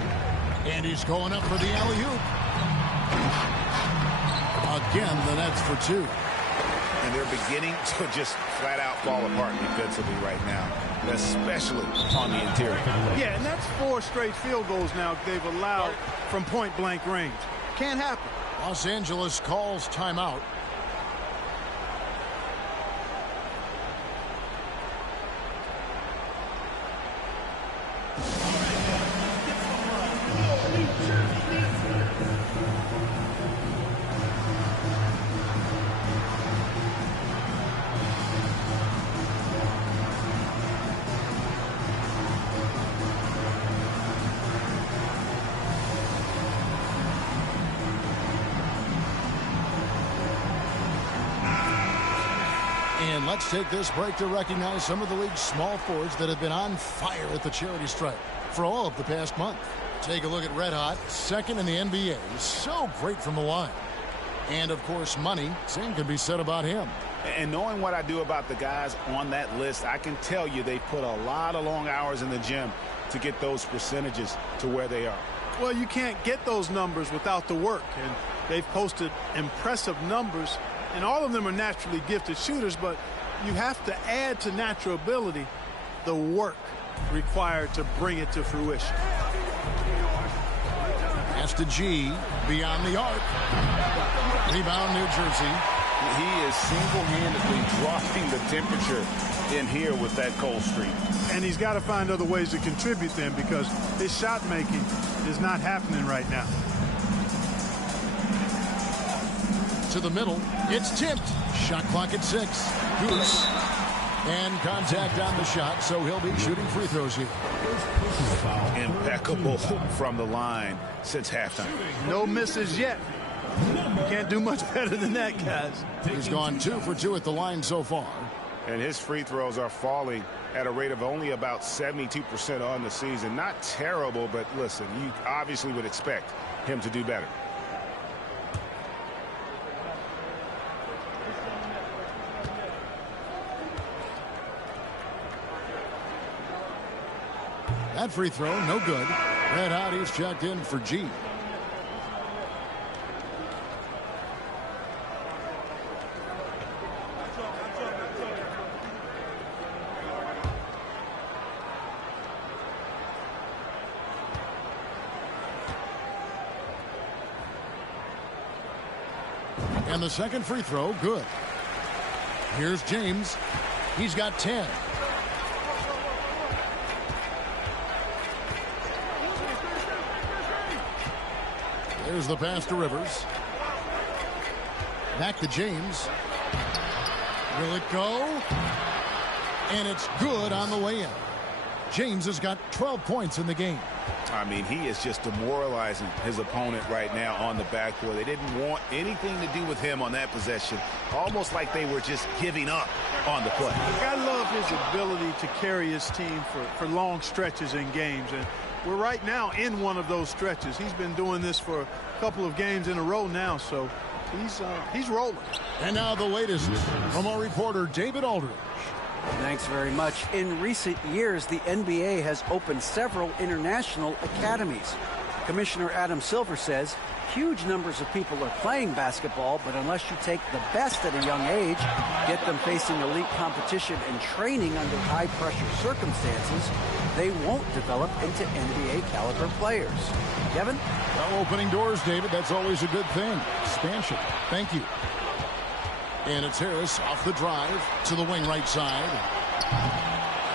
And he's going up for the alley-oop. Again, the Nets for 2. And they're beginning to just flat out fall apart defensively right now, especially on the interior. Yeah, and that's 4 straight field goals now they've allowed from point-blank range. Can't happen. Los Angeles calls timeout. And let's take this break to recognize some of the league's small forwards that have been on fire at the charity stripe for all of the past month. Take a look at Red Hot, 2nd in the NBA. So great from the line. And, of course, Money. Same can be said about him. And knowing what I do about the guys on that list, I can tell you they put a lot of long hours in the gym to get those percentages to where they are. Well, you can't get those numbers without the work. And they've posted impressive numbers. And all of them are naturally gifted shooters, but you have to add to natural ability the work required to bring it to fruition. Pass to G, beyond the arc. Rebound, New Jersey. He is single-handedly dropping the temperature in here with that cold streak. And he's got to find other ways to contribute then, because his shot making is not happening right now. To the middle, it's tipped. Shot clock at 6. Goose. And contact on the shot, so he'll be shooting free throws here. Impeccable from the line since halftime. No misses yet. You can't do much better than that, guys. He's gone 2 for 2 at the line so far. And his free throws are falling at a rate of only about 72% on the season. Not terrible, but listen, you obviously would expect him to do better. That free throw, no good. Red Hot, he's checked in for G. And the second free throw, good. Here's James. He's got 10. There's the pass to Rivers. Back to James. Will it go? And it's good on the way in. James has got 12 points in the game. I mean, he is just demoralizing his opponent right now on the backboard. They didn't want anything to do with him on that possession. Almost like they were just giving up on the play. I love his ability to carry his team for long stretches in games. And we're right now in one of those stretches. He's been doing this for a couple of games in a row now, so he's rolling. And now the latest from our reporter, David Aldridge. Thanks very much. In recent years, the NBA has opened several international academies. Commissioner Adam Silver says huge numbers of people are playing basketball, but unless you take the best at a young age, get them facing elite competition and training under high-pressure circumstances, they won't develop into NBA-caliber players. Kevin? Well, opening doors, David, that's always a good thing. Expansion. Thank you. And it's Harris off the drive to the wing right side.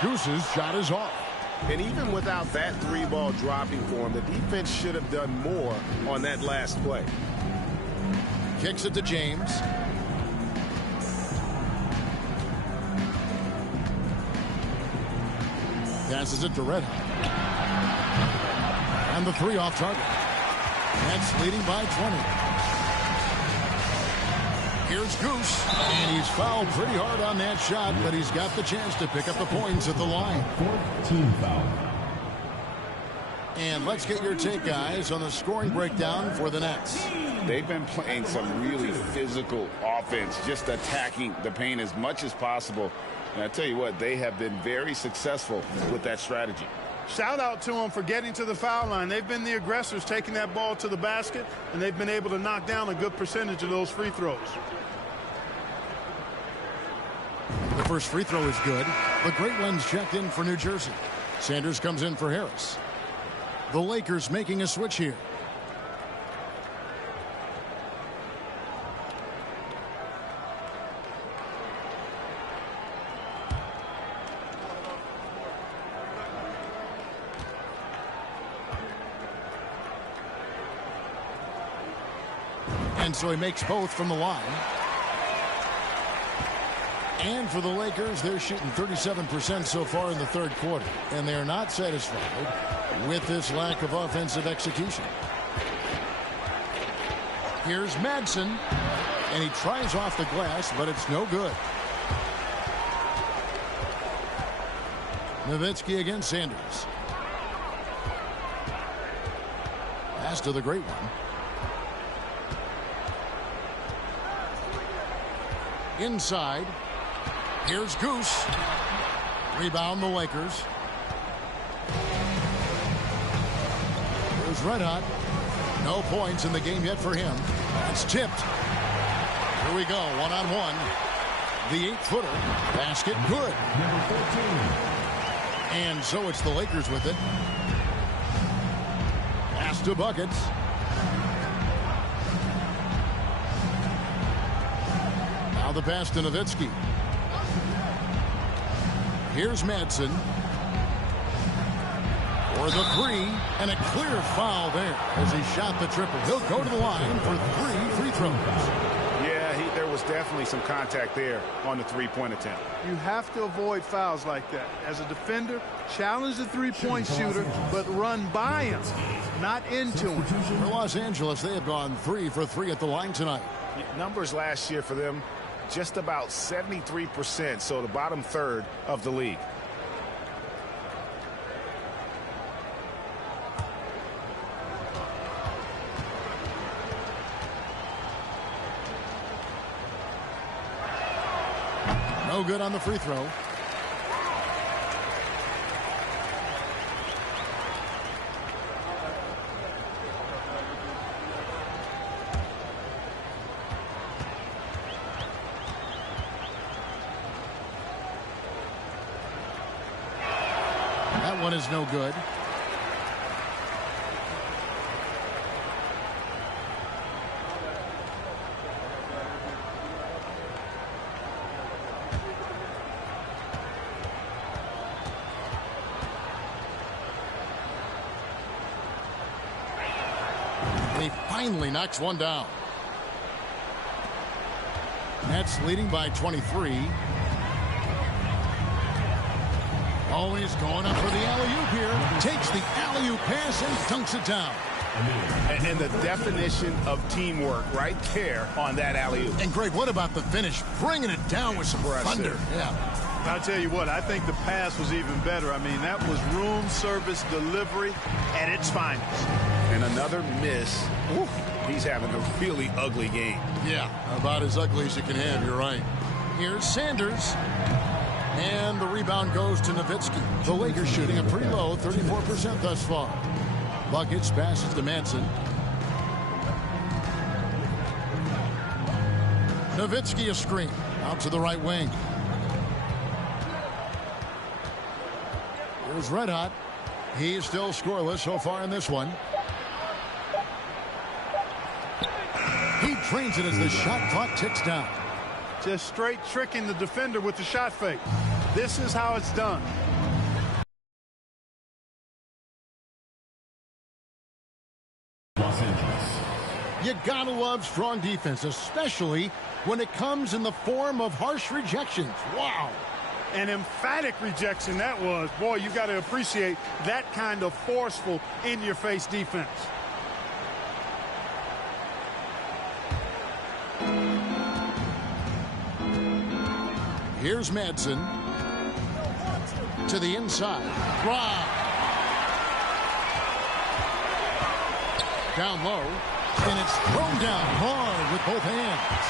Goose's shot is off. And even without that 3-ball dropping for him, the defense should have done more on that last play. Kicks it to James. Passes it to Red Hot. And the 3 off target. Nets leading by 20. Here's Goose, and he's fouled pretty hard on that shot, but he's got the chance to pick up the points at the line. 14 foul. And let's get your take, guys, on the scoring breakdown for the Nets. They've been playing some really physical offense, just attacking the paint as much as possible. And I tell you what, they have been very successful with that strategy. Shout out to them for getting to the foul line. They've been the aggressors, taking that ball to the basket, and they've been able to knock down a good percentage of those free throws. The first free throw is good. The Great Ones checked in for New Jersey. Sanders comes in for Harris. The Lakers making a switch here. And so he makes both from the line. And for the Lakers, they're shooting 37% so far in the third quarter. And they're not satisfied with this lack of offensive execution. Here's Madsen. And he tries off the glass, but it's no good. Nowitzki against Sanders. Pass to the Great One. Inside. Here's Goose. Rebound the Lakers. Here's Red Hot. No points in the game yet for him. It's tipped. Here we go, one-on-one. The 8-footer. Basket good. And so it's the Lakers with it. Pass to Buckets. Now the pass to Nowitzki. Here's Madsen. For the three, and a clear foul there as he shot the triple. He'll go to the line for 3 free throws. Yeah, there was definitely some contact there on the three-point attempt. You have to avoid fouls like that. As a defender, challenge the three-point shooter, but run by him, not into him. For Los Angeles, they have gone 3 for 3 at the line tonight. Numbers last year for them, just about 73%, so the bottom third of the league. No good on the free throw. That one is no good. He finally knocks one down. Nets leading by 23. Always going up for the alley-oop here. Takes the alley-oop pass and dunks it down. And the definition of teamwork right there on that alley-oop. And Greg, what about the finish? Bringing it down with some thunder. Yeah. I'll tell you what, I think the pass was even better. I mean, that was room service delivery at its finest. And another miss. Oof, he's having a really ugly game. Yeah, about as ugly as you can have. You're right. Here's Sanders. And the rebound goes to Nowitzki. The Lakers shooting a pretty low 34% thus far. Buckets passes to Madsen. Nowitzki a screen. Out to the right wing. Here's Red Hot. He's still scoreless so far in this one. He drains it as the shot clock ticks down. Just straight tricking the defender with the shot fake. This is how it's done. Los Angeles. You gotta love strong defense, especially when it comes in the form of harsh rejections. Wow. An emphatic rejection that was. Boy, you got to appreciate that kind of forceful in-your-face defense. Here's Madsen to the inside. Rob. Down low, and it's thrown down hard with both hands.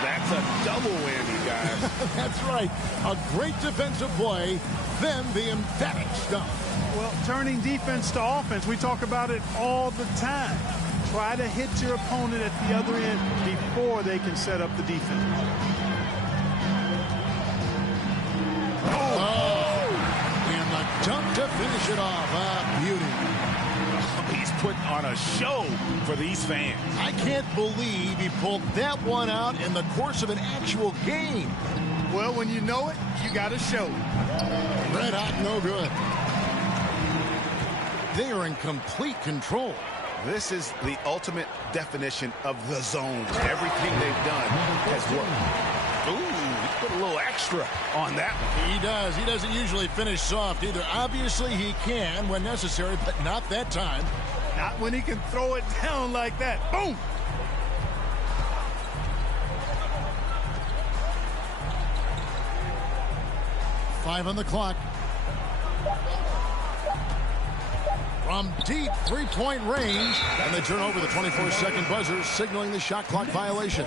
That's a double whammy, guys. That's right. A great defensive play, then the emphatic stop. Well, turning defense to offense, we talk about it all the time. Try to hit your opponent at the other end before they can set up the defense. And the dunk to finish it off. Beauty. He's putting on a show for these fans. I can't believe he pulled that one out in the course of an actual game. Well, when you know it, you got to show it. Red hot, no good. They are in complete control. This is the ultimate definition of the zone. Everything they've done has worked. Ooh, he put a little extra on that one. He does. He doesn't usually finish soft either. Obviously, he can when necessary, but not that time. Not when he can throw it down like that. Boom! Five on the clock. From deep three-point range, and they turn over the 24-second buzzer, signaling the shot clock violation.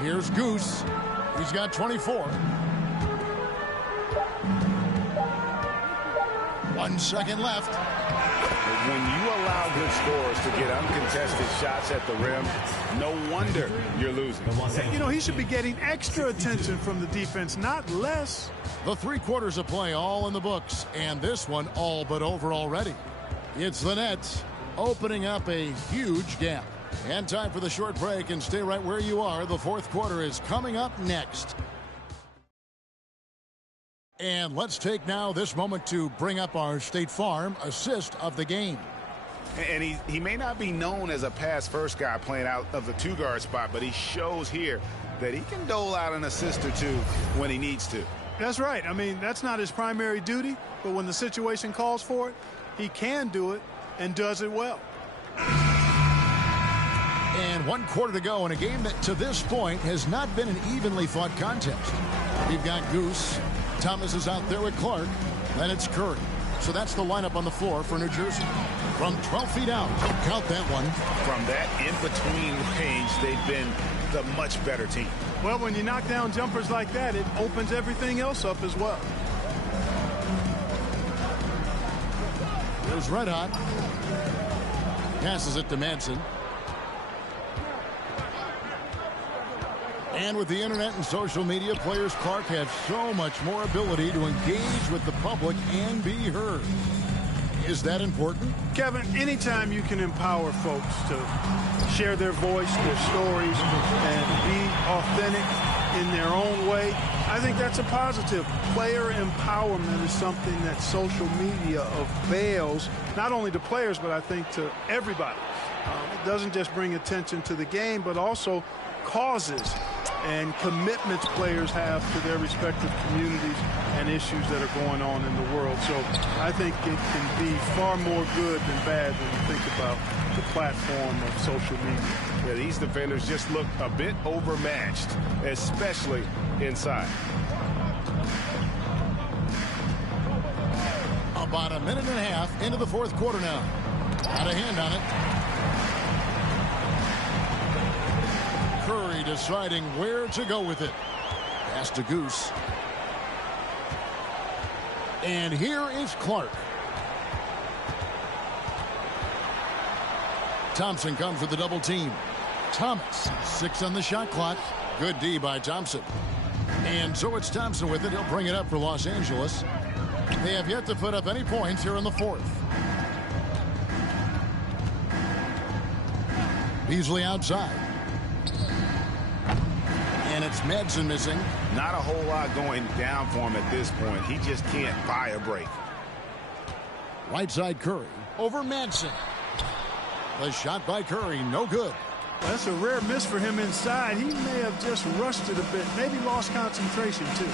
Here's Goose. He's got 24. 1 second left. When you allow good scorers to get uncontested shots at the rim, no wonder you're losing. You know, he should be getting extra attention from the defense, not less. The 3 quarters of play all in the books, and this one all but over already. It's the Nets opening up a huge gap. And time for the short break, and stay right where you are. The fourth quarter is coming up next. And let's take now this moment to bring up our State Farm assist of the game. And he may not be known as a pass-first guy playing out of the two-guard spot, but he shows here that he can dole out an assist or two when he needs to. That's right. I mean, that's not his primary duty, but when the situation calls for it, he can do it and does it well. And 1 quarter to go in a game that to this point has not been an evenly fought contest. We've got Goose. Thomas is out there with Clark. Then it's Curry. So that's the lineup on the floor for New Jersey. From 12 feet out, count that one. From that in-between range, they've been the much better team. Well, when you knock down jumpers like that, it opens everything else up as well. Here's Red Hot. Passes it to Manson. And with the internet and social media, players Clark have so much more ability to engage with the public and be heard. Is that important? Kevin, anytime you can empower folks to share their voice, their stories, and be authentic in their own way, I think that's a positive. Player empowerment is something that social media avails, not only to players, but I think to everybody. It doesn't just bring attention to the game, but also causes and commitments players have to their respective communities and issues that are going on in the world. So I think it can be far more good than bad when you think about the platform of social media. Yeah, these defenders just look a bit overmatched, especially inside. About a minute and a half into the fourth quarter now. Got a hand on it. Curry deciding where to go with it. Pass to Goose. And here is Clark. Thompson comes with the double team. Thomas, 6 on the shot clock. Good D by Thompson. And so it's Thompson with it. He'll bring it up for Los Angeles. They have yet to put up any points here in the fourth. Beasley outside. And it's Madsen missing. Not a whole lot going down for him at this point. He just can't buy a break. Right side Curry over Madsen. The shot by Curry, no good. That's a rare miss for him inside. He may have just rushed it a bit, maybe lost concentration too.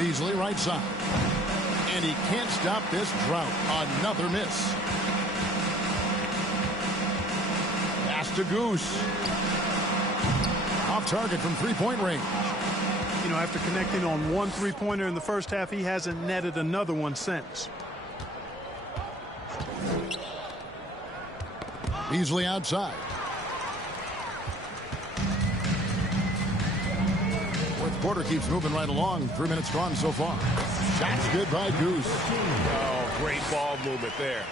Beasley right side. And he can't stop this drought. Another miss. to Goose. Off target from three-point range. You know, after connecting on one three-pointer in the first half, he hasn't netted another one since. Beasley outside. Fourth quarter keeps moving right along. 3 minutes gone so far. Shots good by Goose. Oh, great ball movement there.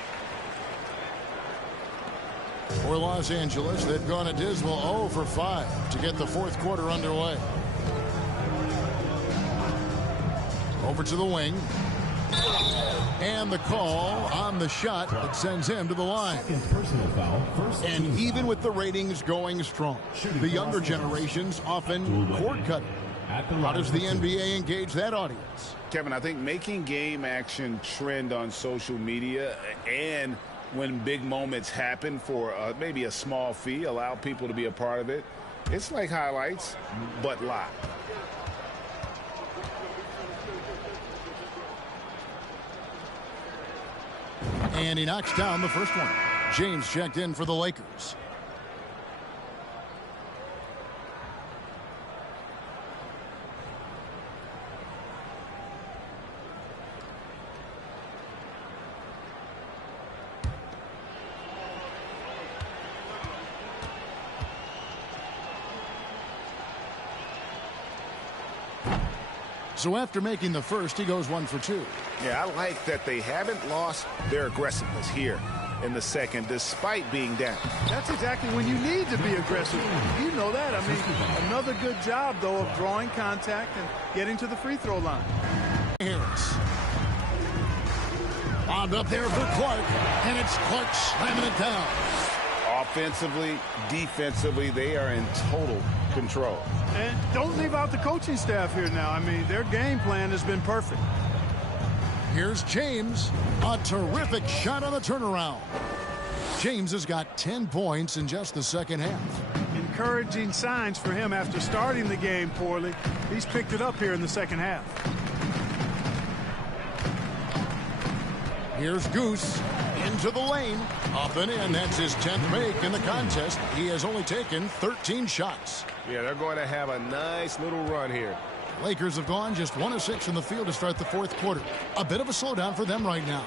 For Los Angeles, they've gone a dismal 0 for 5 to get the fourth quarter underway. Over to the wing. And the call on the shot that sends him to the line. Personal foul. And even with the ratings going strong, the younger generations often cord cutting. How does the NBA engage that audience? Kevin, I think making game action trend on social media and when big moments happen for maybe a small fee, allow people to be a part of it. It's like highlights, but live. And he knocks down the first one. James checked in for the Lakers. So after making the first, he goes 1 for 2. Yeah, I like that they haven't lost their aggressiveness here in the second, despite being down. That's exactly when you need to be aggressive. You know that. I mean, another good job, though, of drawing contact and getting to the free throw line. Harris. Bombed up there for Clark, and it's Clark slamming it down. Offensively, defensively, they are in total control. And don't leave out the coaching staff here now. I mean, their game plan has been perfect. Here's James. A terrific shot on the turnaround. James has got 10 points in just the second half. Encouraging signs for him after starting the game poorly. He's picked it up here in the second half. Here's Goose into the lane. Up and in. That's his 10th make in the contest. He has only taken 13 shots. Yeah, they're going to have a nice little run here. Lakers have gone just 1 of 6 in the field to start the fourth quarter. A bit of a slowdown for them right now.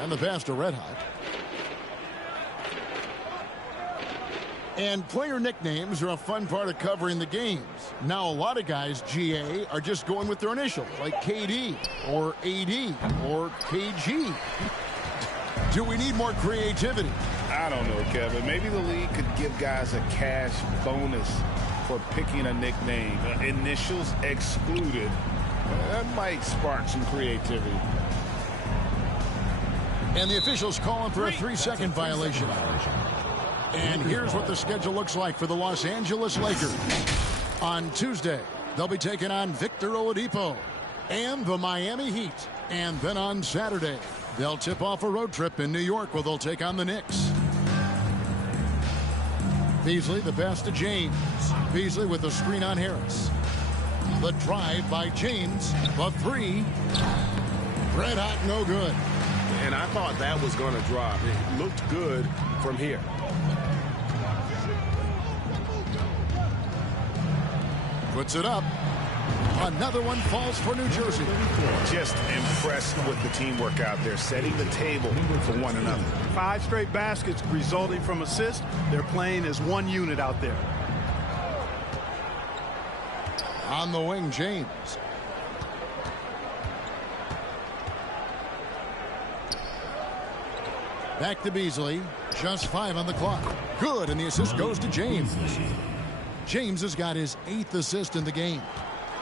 And the pass to Red Hot. And player nicknames are a fun part of covering the games. Now a lot of guys, GA, are just going with their initials, like KD or AD or KG. Do we need more creativity? I don't know, Kevin. Maybe the league could give guys a cash bonus for picking a nickname. Initials excluded. That might spark some creativity. And the officials calling for a 3-second violation. And here's what the schedule looks like for the Los Angeles Lakers. On Tuesday, they'll be taking on Victor Oladipo and the Miami Heat. And then on Saturday, they'll tip off a road trip in New York where they'll take on the Knicks. Beasley, the pass to James. Beasley with the screen on Harris. The drive by James. The three. Red hot, no good. And I thought that was going to drop. It looked good from here. Puts it up. Another one falls for New Jersey. Just impressed with the teamwork out there, setting the table for one another. 5 straight baskets resulting from assists. They're playing as one unit out there. On the wing, James. Back to Beasley. Just 5 on the clock. Good, and the assist goes to James. James has got his 8th assist in the game.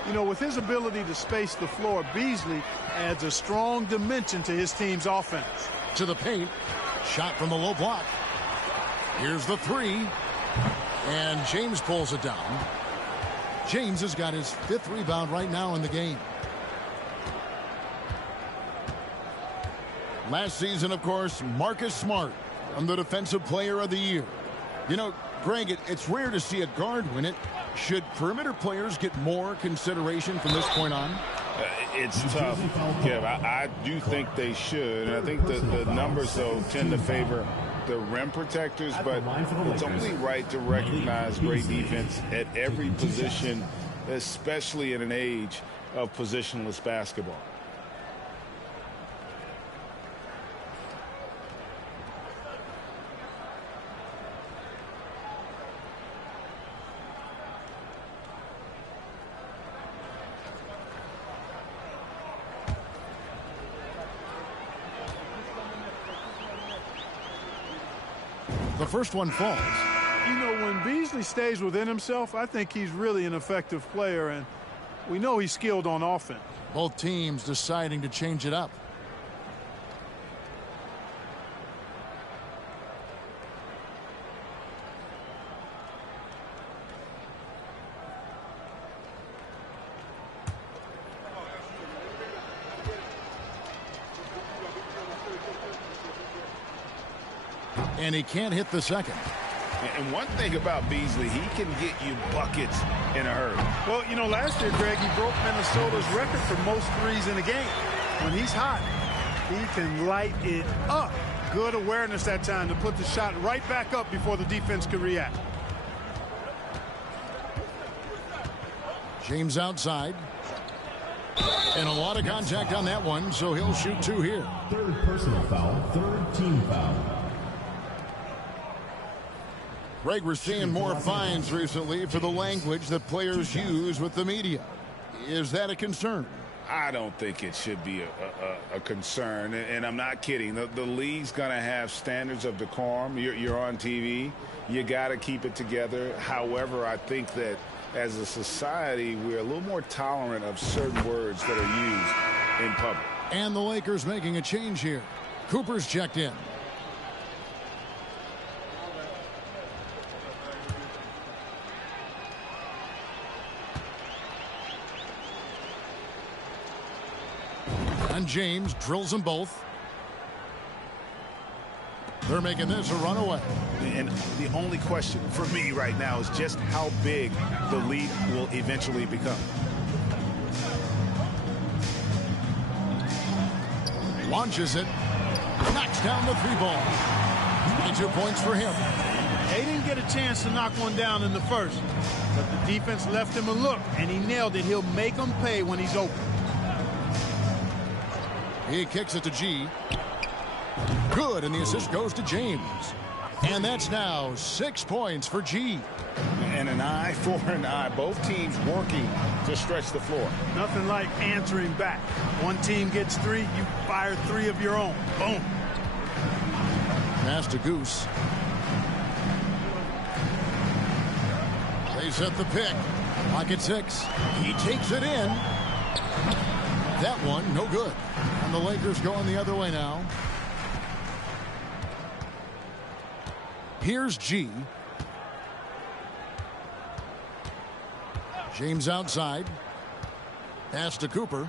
You know, with his ability to space the floor, Beasley adds a strong dimension to his team's offense. To the paint. Shot from the low block. Here's the 3. And James pulls it down. James has got his 5th rebound right now in the game. Last season, of course, Marcus Smart won the Defensive Player of the Year. You know, Greg, it's rare to see a guard win it. Should perimeter players get more consideration from this point on? It's tough, Kev. I do think they should. And I think the numbers, though, tend to favor the rim protectors, but it's only right to recognize great defense at every position, especially in an age of positionless basketball. The first one falls. You know, when Beasley stays within himself, I think he's really an effective player, and we know he's skilled on offense. Both teams deciding to change it up. And he can't hit the second. And one thing about Beasley, he can get you buckets in a hurry. Well, you know, last year, Greg, he broke Minnesota's record for most threes in a game. When he's hot, he can light it up. Good awareness that time to put the shot right back up before the defense could react. James outside. And a lot of contact on that one, so he'll shoot two here. Third personal foul, third team foul. Greg, we're seeing more fines recently for the language that players use with the media. Is that a concern? I don't think it should be a concern, and I'm not kidding. The league's going to have standards of decorum. You're on TV. You got to keep it together. However, I think that as a society, we're a little more tolerant of certain words that are used in public. And the Lakers making a change here. Cooper's checked in. And James drills them both. They're making this a runaway. And the only question for me right now is just how big the lead will eventually become. Launches it. Knocks down the three ball. 22 points for him. They didn't get a chance to knock one down in the first, but the defense left him a look, and he nailed it. He'll make them pay when he's open. He kicks it to G. Good, and the assist goes to James. And that's now 6 points for G. And an eye for an eye. Both teams working to stretch the floor. Nothing like answering back. One team gets three, you fire three of your own. Boom. Pass to Goose. They set the pick. Lock at 6. He takes it in. That one, no good. And the Lakers going the other way now. Here's G. James outside. Pass to Cooper.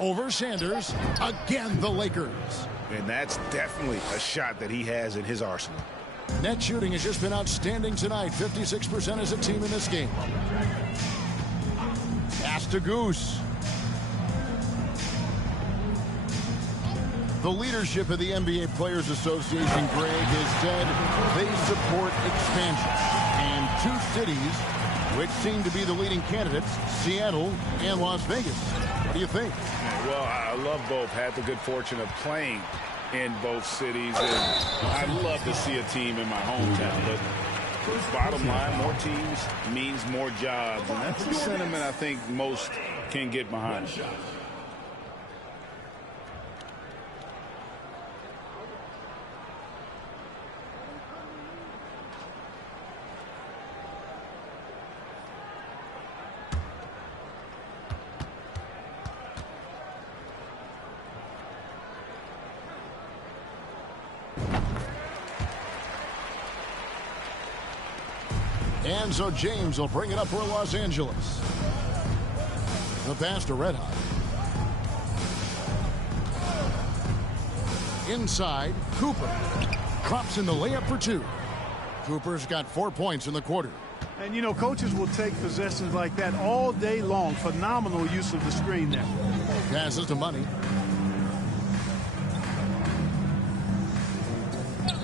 Over Sanders. Again, the Lakers. And that's definitely a shot that he has in his arsenal. Net shooting has just been outstanding tonight. 56% as a team in this game. Pass to Goose. The leadership of the NBA Players Association, Greg, has said they support expansion. And two cities which seem to be the leading candidates, Seattle and Las Vegas. What do you think? Well, I love both. Had the good fortune of playing in both cities, and I'd love to see a team in my hometown. But bottom line, more teams means more jobs, and that's the sentiment I think most can get behind. And so James will bring it up for Los Angeles. The pass to Red Hot. Inside, Cooper. Drops in the layup for 2. Cooper's got 4 points in the quarter. And, you know, coaches will take possessions like that all day long. Phenomenal use of the screen there. Passes to Money.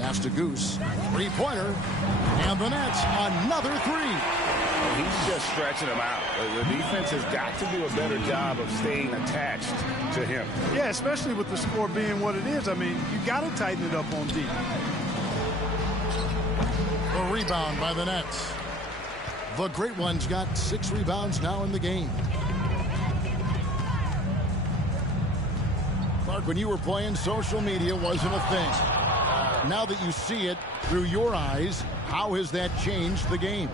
Pass to Goose. Three-pointer. And the Nets, another three. He's just stretching them out. The defense has got to do a better job of staying attached to him. Yeah, especially with the score being what it is. I mean, you got to tighten it up on D. A rebound by the Nets. The Great Ones got 6 rebounds now in the game. Clark, when you were playing, social media wasn't a thing. Now that you see it through your eyes, how has that changed the game?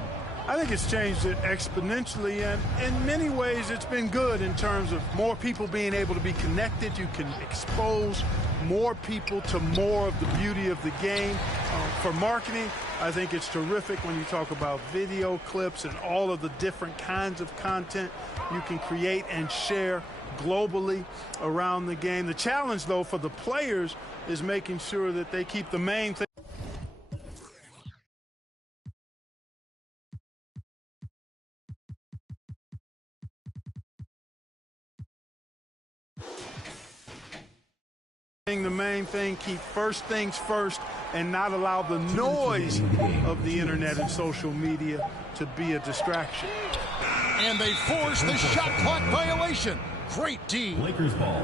I think it's changed it exponentially, and in many ways it's been good in terms of more people being able to be connected. You can expose more people to more of the beauty of the game. For marketing, I think it's terrific when you talk about video clips and all of the different kinds of content you can create and share globally around the game. The challenge, though, for the players is making sure that they keep the main thing. The main thing, keep first things first and not allow the noise of the internet and social media to be a distraction. And they force the shot clock violation. Great D. Lakers ball.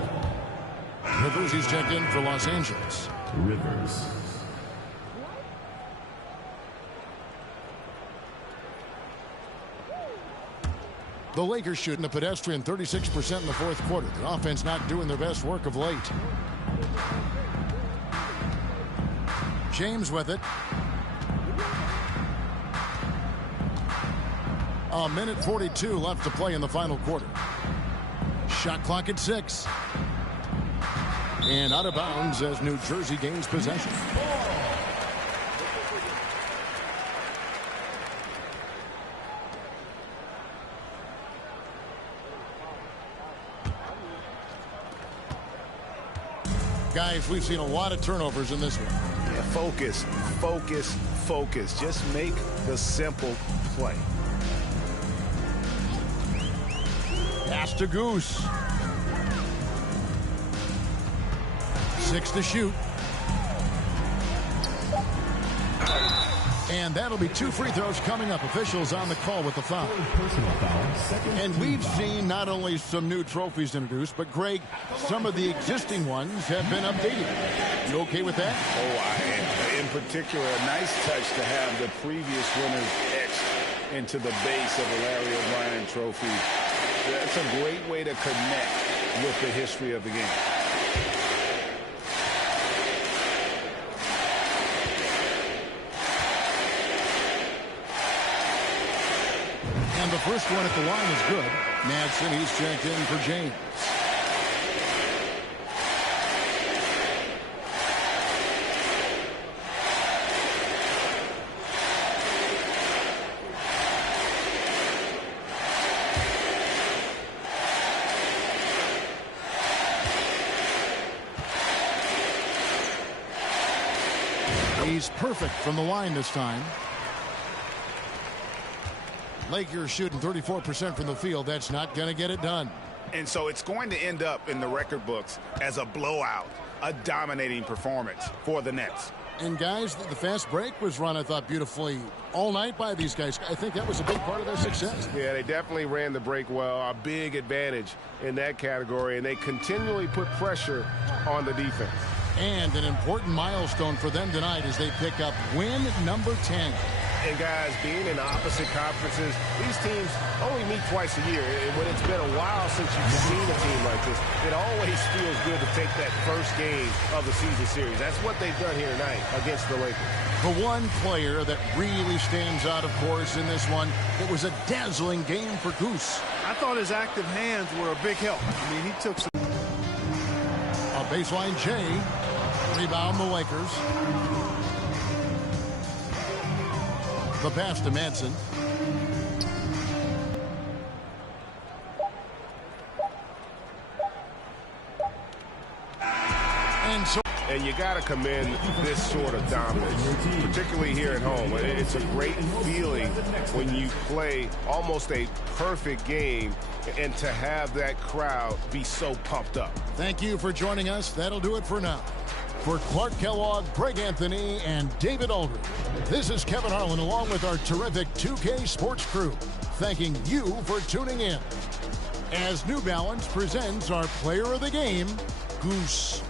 Rivers, he's checked in for Los Angeles. Rivers. The Lakers shooting a pedestrian 36% in the fourth quarter. The offense not doing their best work of late. James with it. A minute 42 left to play in the final quarter. Shot clock at 6. And out of bounds as New Jersey gains possession. Guys, we've seen a lot of turnovers in this one. Yeah, focus, focus, focus. Just make the simple play. Pass to Goose. 6 to shoot. And that'll be 2 free throws coming up. Officials on the call with the foul. And we've seen not only some new trophies introduced, but Greg, some of the existing ones have been updated. You okay with that? Oh, I am. In particular, a nice touch to have the previous winners etched into the base of the Larry O'Brien trophy. That's a great way to connect with the history of the game. And the first one at the line is good. Madsen, he's checked in for James. He's perfect from the line this time. Lakers shooting 34% from the field. That's not going to get it done. And so it's going to end up in the record books as a blowout, a dominating performance for the Nets. And guys, the fast break was run, I thought, beautifully all night by these guys. I think that was a big part of their success. Yeah, they definitely ran the break well. A big advantage in that category, and they continually put pressure on the defense. And an important milestone for them tonight as they pick up win number 10. And guys, being in opposite conferences, these teams only meet twice a year. And when it's been a while since you've seen a team like this, it always feels good to take that first game of the season series. That's what they've done here tonight against the Lakers. The one player that really stands out, of course, in this one, it was a dazzling game for Goose. I thought his active hands were a big help. I mean, he took some. A baseline J. Rebound the Lakers. The pass to Madsen. And you got to commend this sort of dominance, particularly here at home. It's a great feeling when you play almost a perfect game and to have that crowd be so pumped up. Thank you for joining us. That'll do it for now. For Clark Kellogg, Greg Anthony, and David Aldridge, this is Kevin Harlan along with our terrific 2K Sports crew, thanking you for tuning in. As New Balance presents our player of the game, Goose.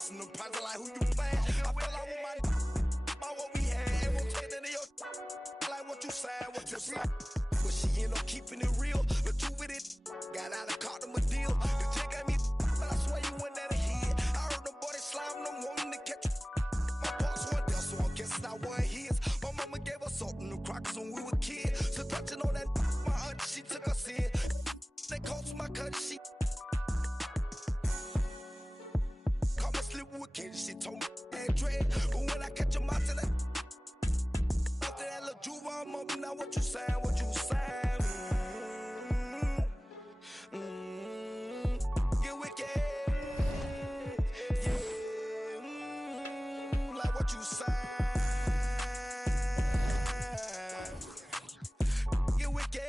Some of them like who you playing. I feel like with my what we had. Ain't won't take none of your like what you saying, what you saying. But she end up keeping it real. But you with it, got out and caught them a deal. The chick got me, but I swear you went at a head. I heard the boy they slime them wanting to catch you. My boss one there, so I guess I won his. My mama gave us salt in the crackers when we were kids. So touching on that, my aunt, she took us in. They called to my cousin, she caught me sleeping with kids. She told me that dread. But when I catch him, I tell her, after that little juve, I'm up. Now what you saying? What you saying? Get wicked. Yeah. Like what you saying? Get wicked.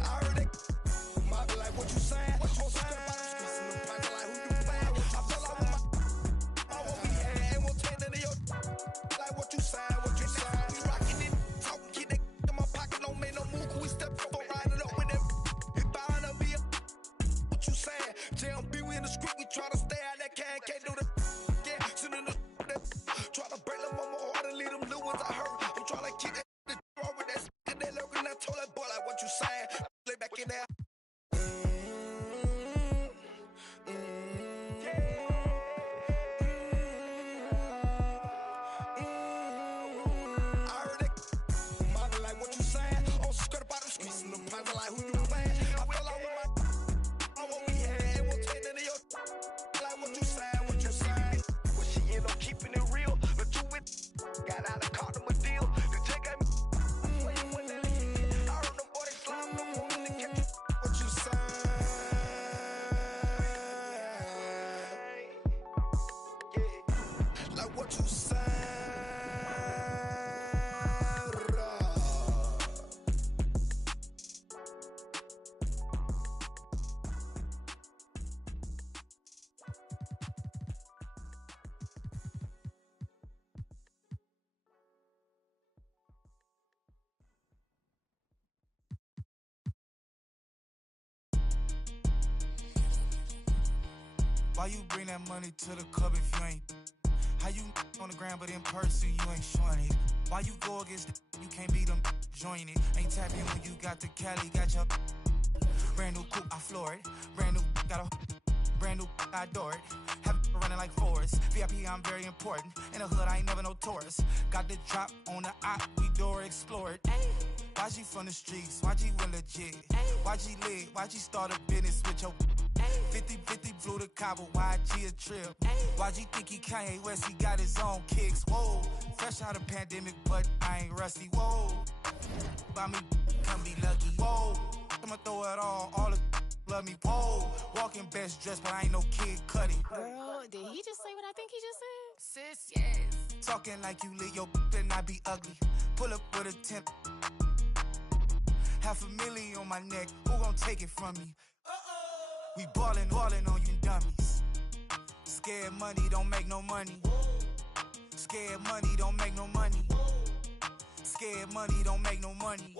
I heard it. I be like, what you saying? What you saying? Like who you playing? I feel like with my what we had. Ain't won't take none of your like what you saying? What you saying? We rockin' it, talkin', keep that in my pocket, don't make no move. We step up, riding up with them. It bound to be a what you saying? JMB, we in the script, we try to stay out that can't do the yeah, sitting in the try to break them on my heart and leave them little ones I hurt. I'm trying to keep that wrong with that and that lurking. I told that boy like what you saying? Lay back in there. I heard it. Mommy like what you saying? On skirt about them streets and them pants like who you playing? I feel like with my what we had. Ain't won't take none of your like what you saying? What you saying? Well, she end up keeping it real. But you with got out and caught them a deal. The chick got me. Where you went at it? I heard them boy they slime them wanting to catch you. What you saying? Yeah. Like what you saying? Why you bring that money to the club if you ain't? How you on the ground but in person you ain't showing it? Why you go against you can't beat them join it? Ain't tapping when you got the Cali, got your brand new coupe, I floor it. Brand new got a brand new I adore it. Have it running like Forrest. VIP, I'm very important. In the hood, I ain't never no tourist. Got the drop on the op, we door explore it. YG from the streets, YG went legit. YG lit, YG start a business with your 50-50 flew to Cabo, YG a trip. YG think he Kanye West, he got his own kicks. Whoa, fresh out of pandemic, but I ain't rusty. Whoa, buy me, come be lucky. Whoa, I'ma throw it all the love me. Whoa, walking best dressed, but I ain't no Kid Cudi. Girl, did he just say what I think he just said? Sis, yes. Talking like you lit, your and I be ugly. Pull up with a 10. $500,000 on my neck, who gon' take it from me? We ballin' on you dummies. Scared money don't make no money. Scared money don't make no money. Scared money don't make no money.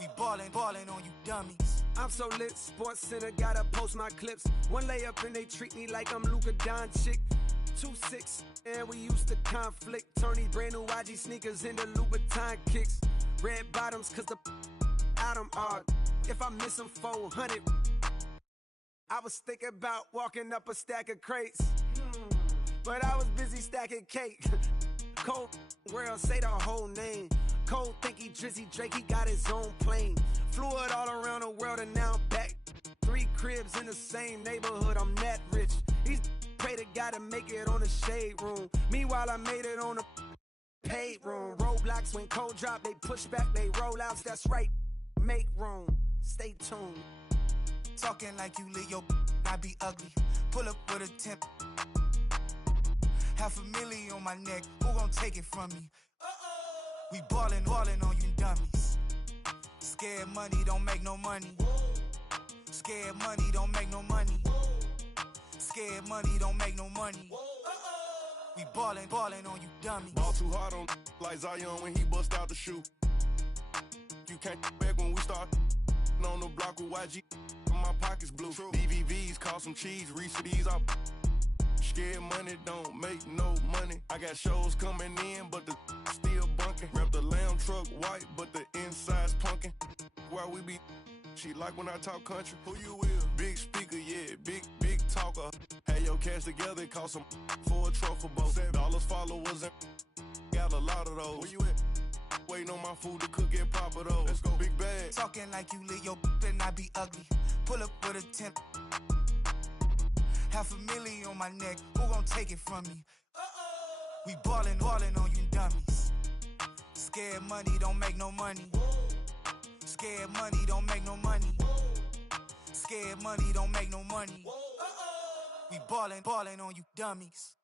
We ballin' on you dummies. I'm so lit, Sports Center, gotta post my clips. One layup and they treat me like I'm Luka Doncic. 2-6, and we used to conflict. Turning brand new YG sneakers into Louboutin kicks. Red bottoms, cause the out them are. If I miss them 400, I was thinking about walking up a stack of crates. But I was busy stacking cake. Cold world, say the whole name. Cole think he Drizzy Drake, he got his own plane. Flew it all around the world and now I'm back. 3 cribs in the same neighborhood, I'm that rich. These pray to God to make it on the shade room. Meanwhile, I made it on the paid room. Roadblocks when cold drop, they push back, they roll outs, that's right. Make room, stay tuned. Talking like you lit, your I be ugly. Pull up with a 10. $500,000 on my neck, who gon' take it from me? We ballin' on you dummies. Scared money don't make no money. Scared money don't make no money. Scared money don't make no money. We ballin' on you dummies. Ball too hard on like Zion when he bust out the shoe. You can't back when we start on the block with YG. My pockets blue. BVVs cost some cheese, Reese these are scared money don't make no money. I got shows coming in, but the still bunking. Wrap the lamb truck white, but the inside's punkin'. While we be, she like when I talk country. Who you with? Big speaker, yeah, big talker. Had your cash together, it cost some for a truffle boat. $7 followers and got a lot of those. Where you at? Waiting on my food to cook and pop it over. Let's go, big bag. Talking like you lit your and I be ugly. Pull up with a 10. $500,000 on my neck. Who gon' take it from me? We ballin' on you dummies. Scared money don't make no money. Scared money don't make no money. Scared money don't make no money. We ballin' on you dummies.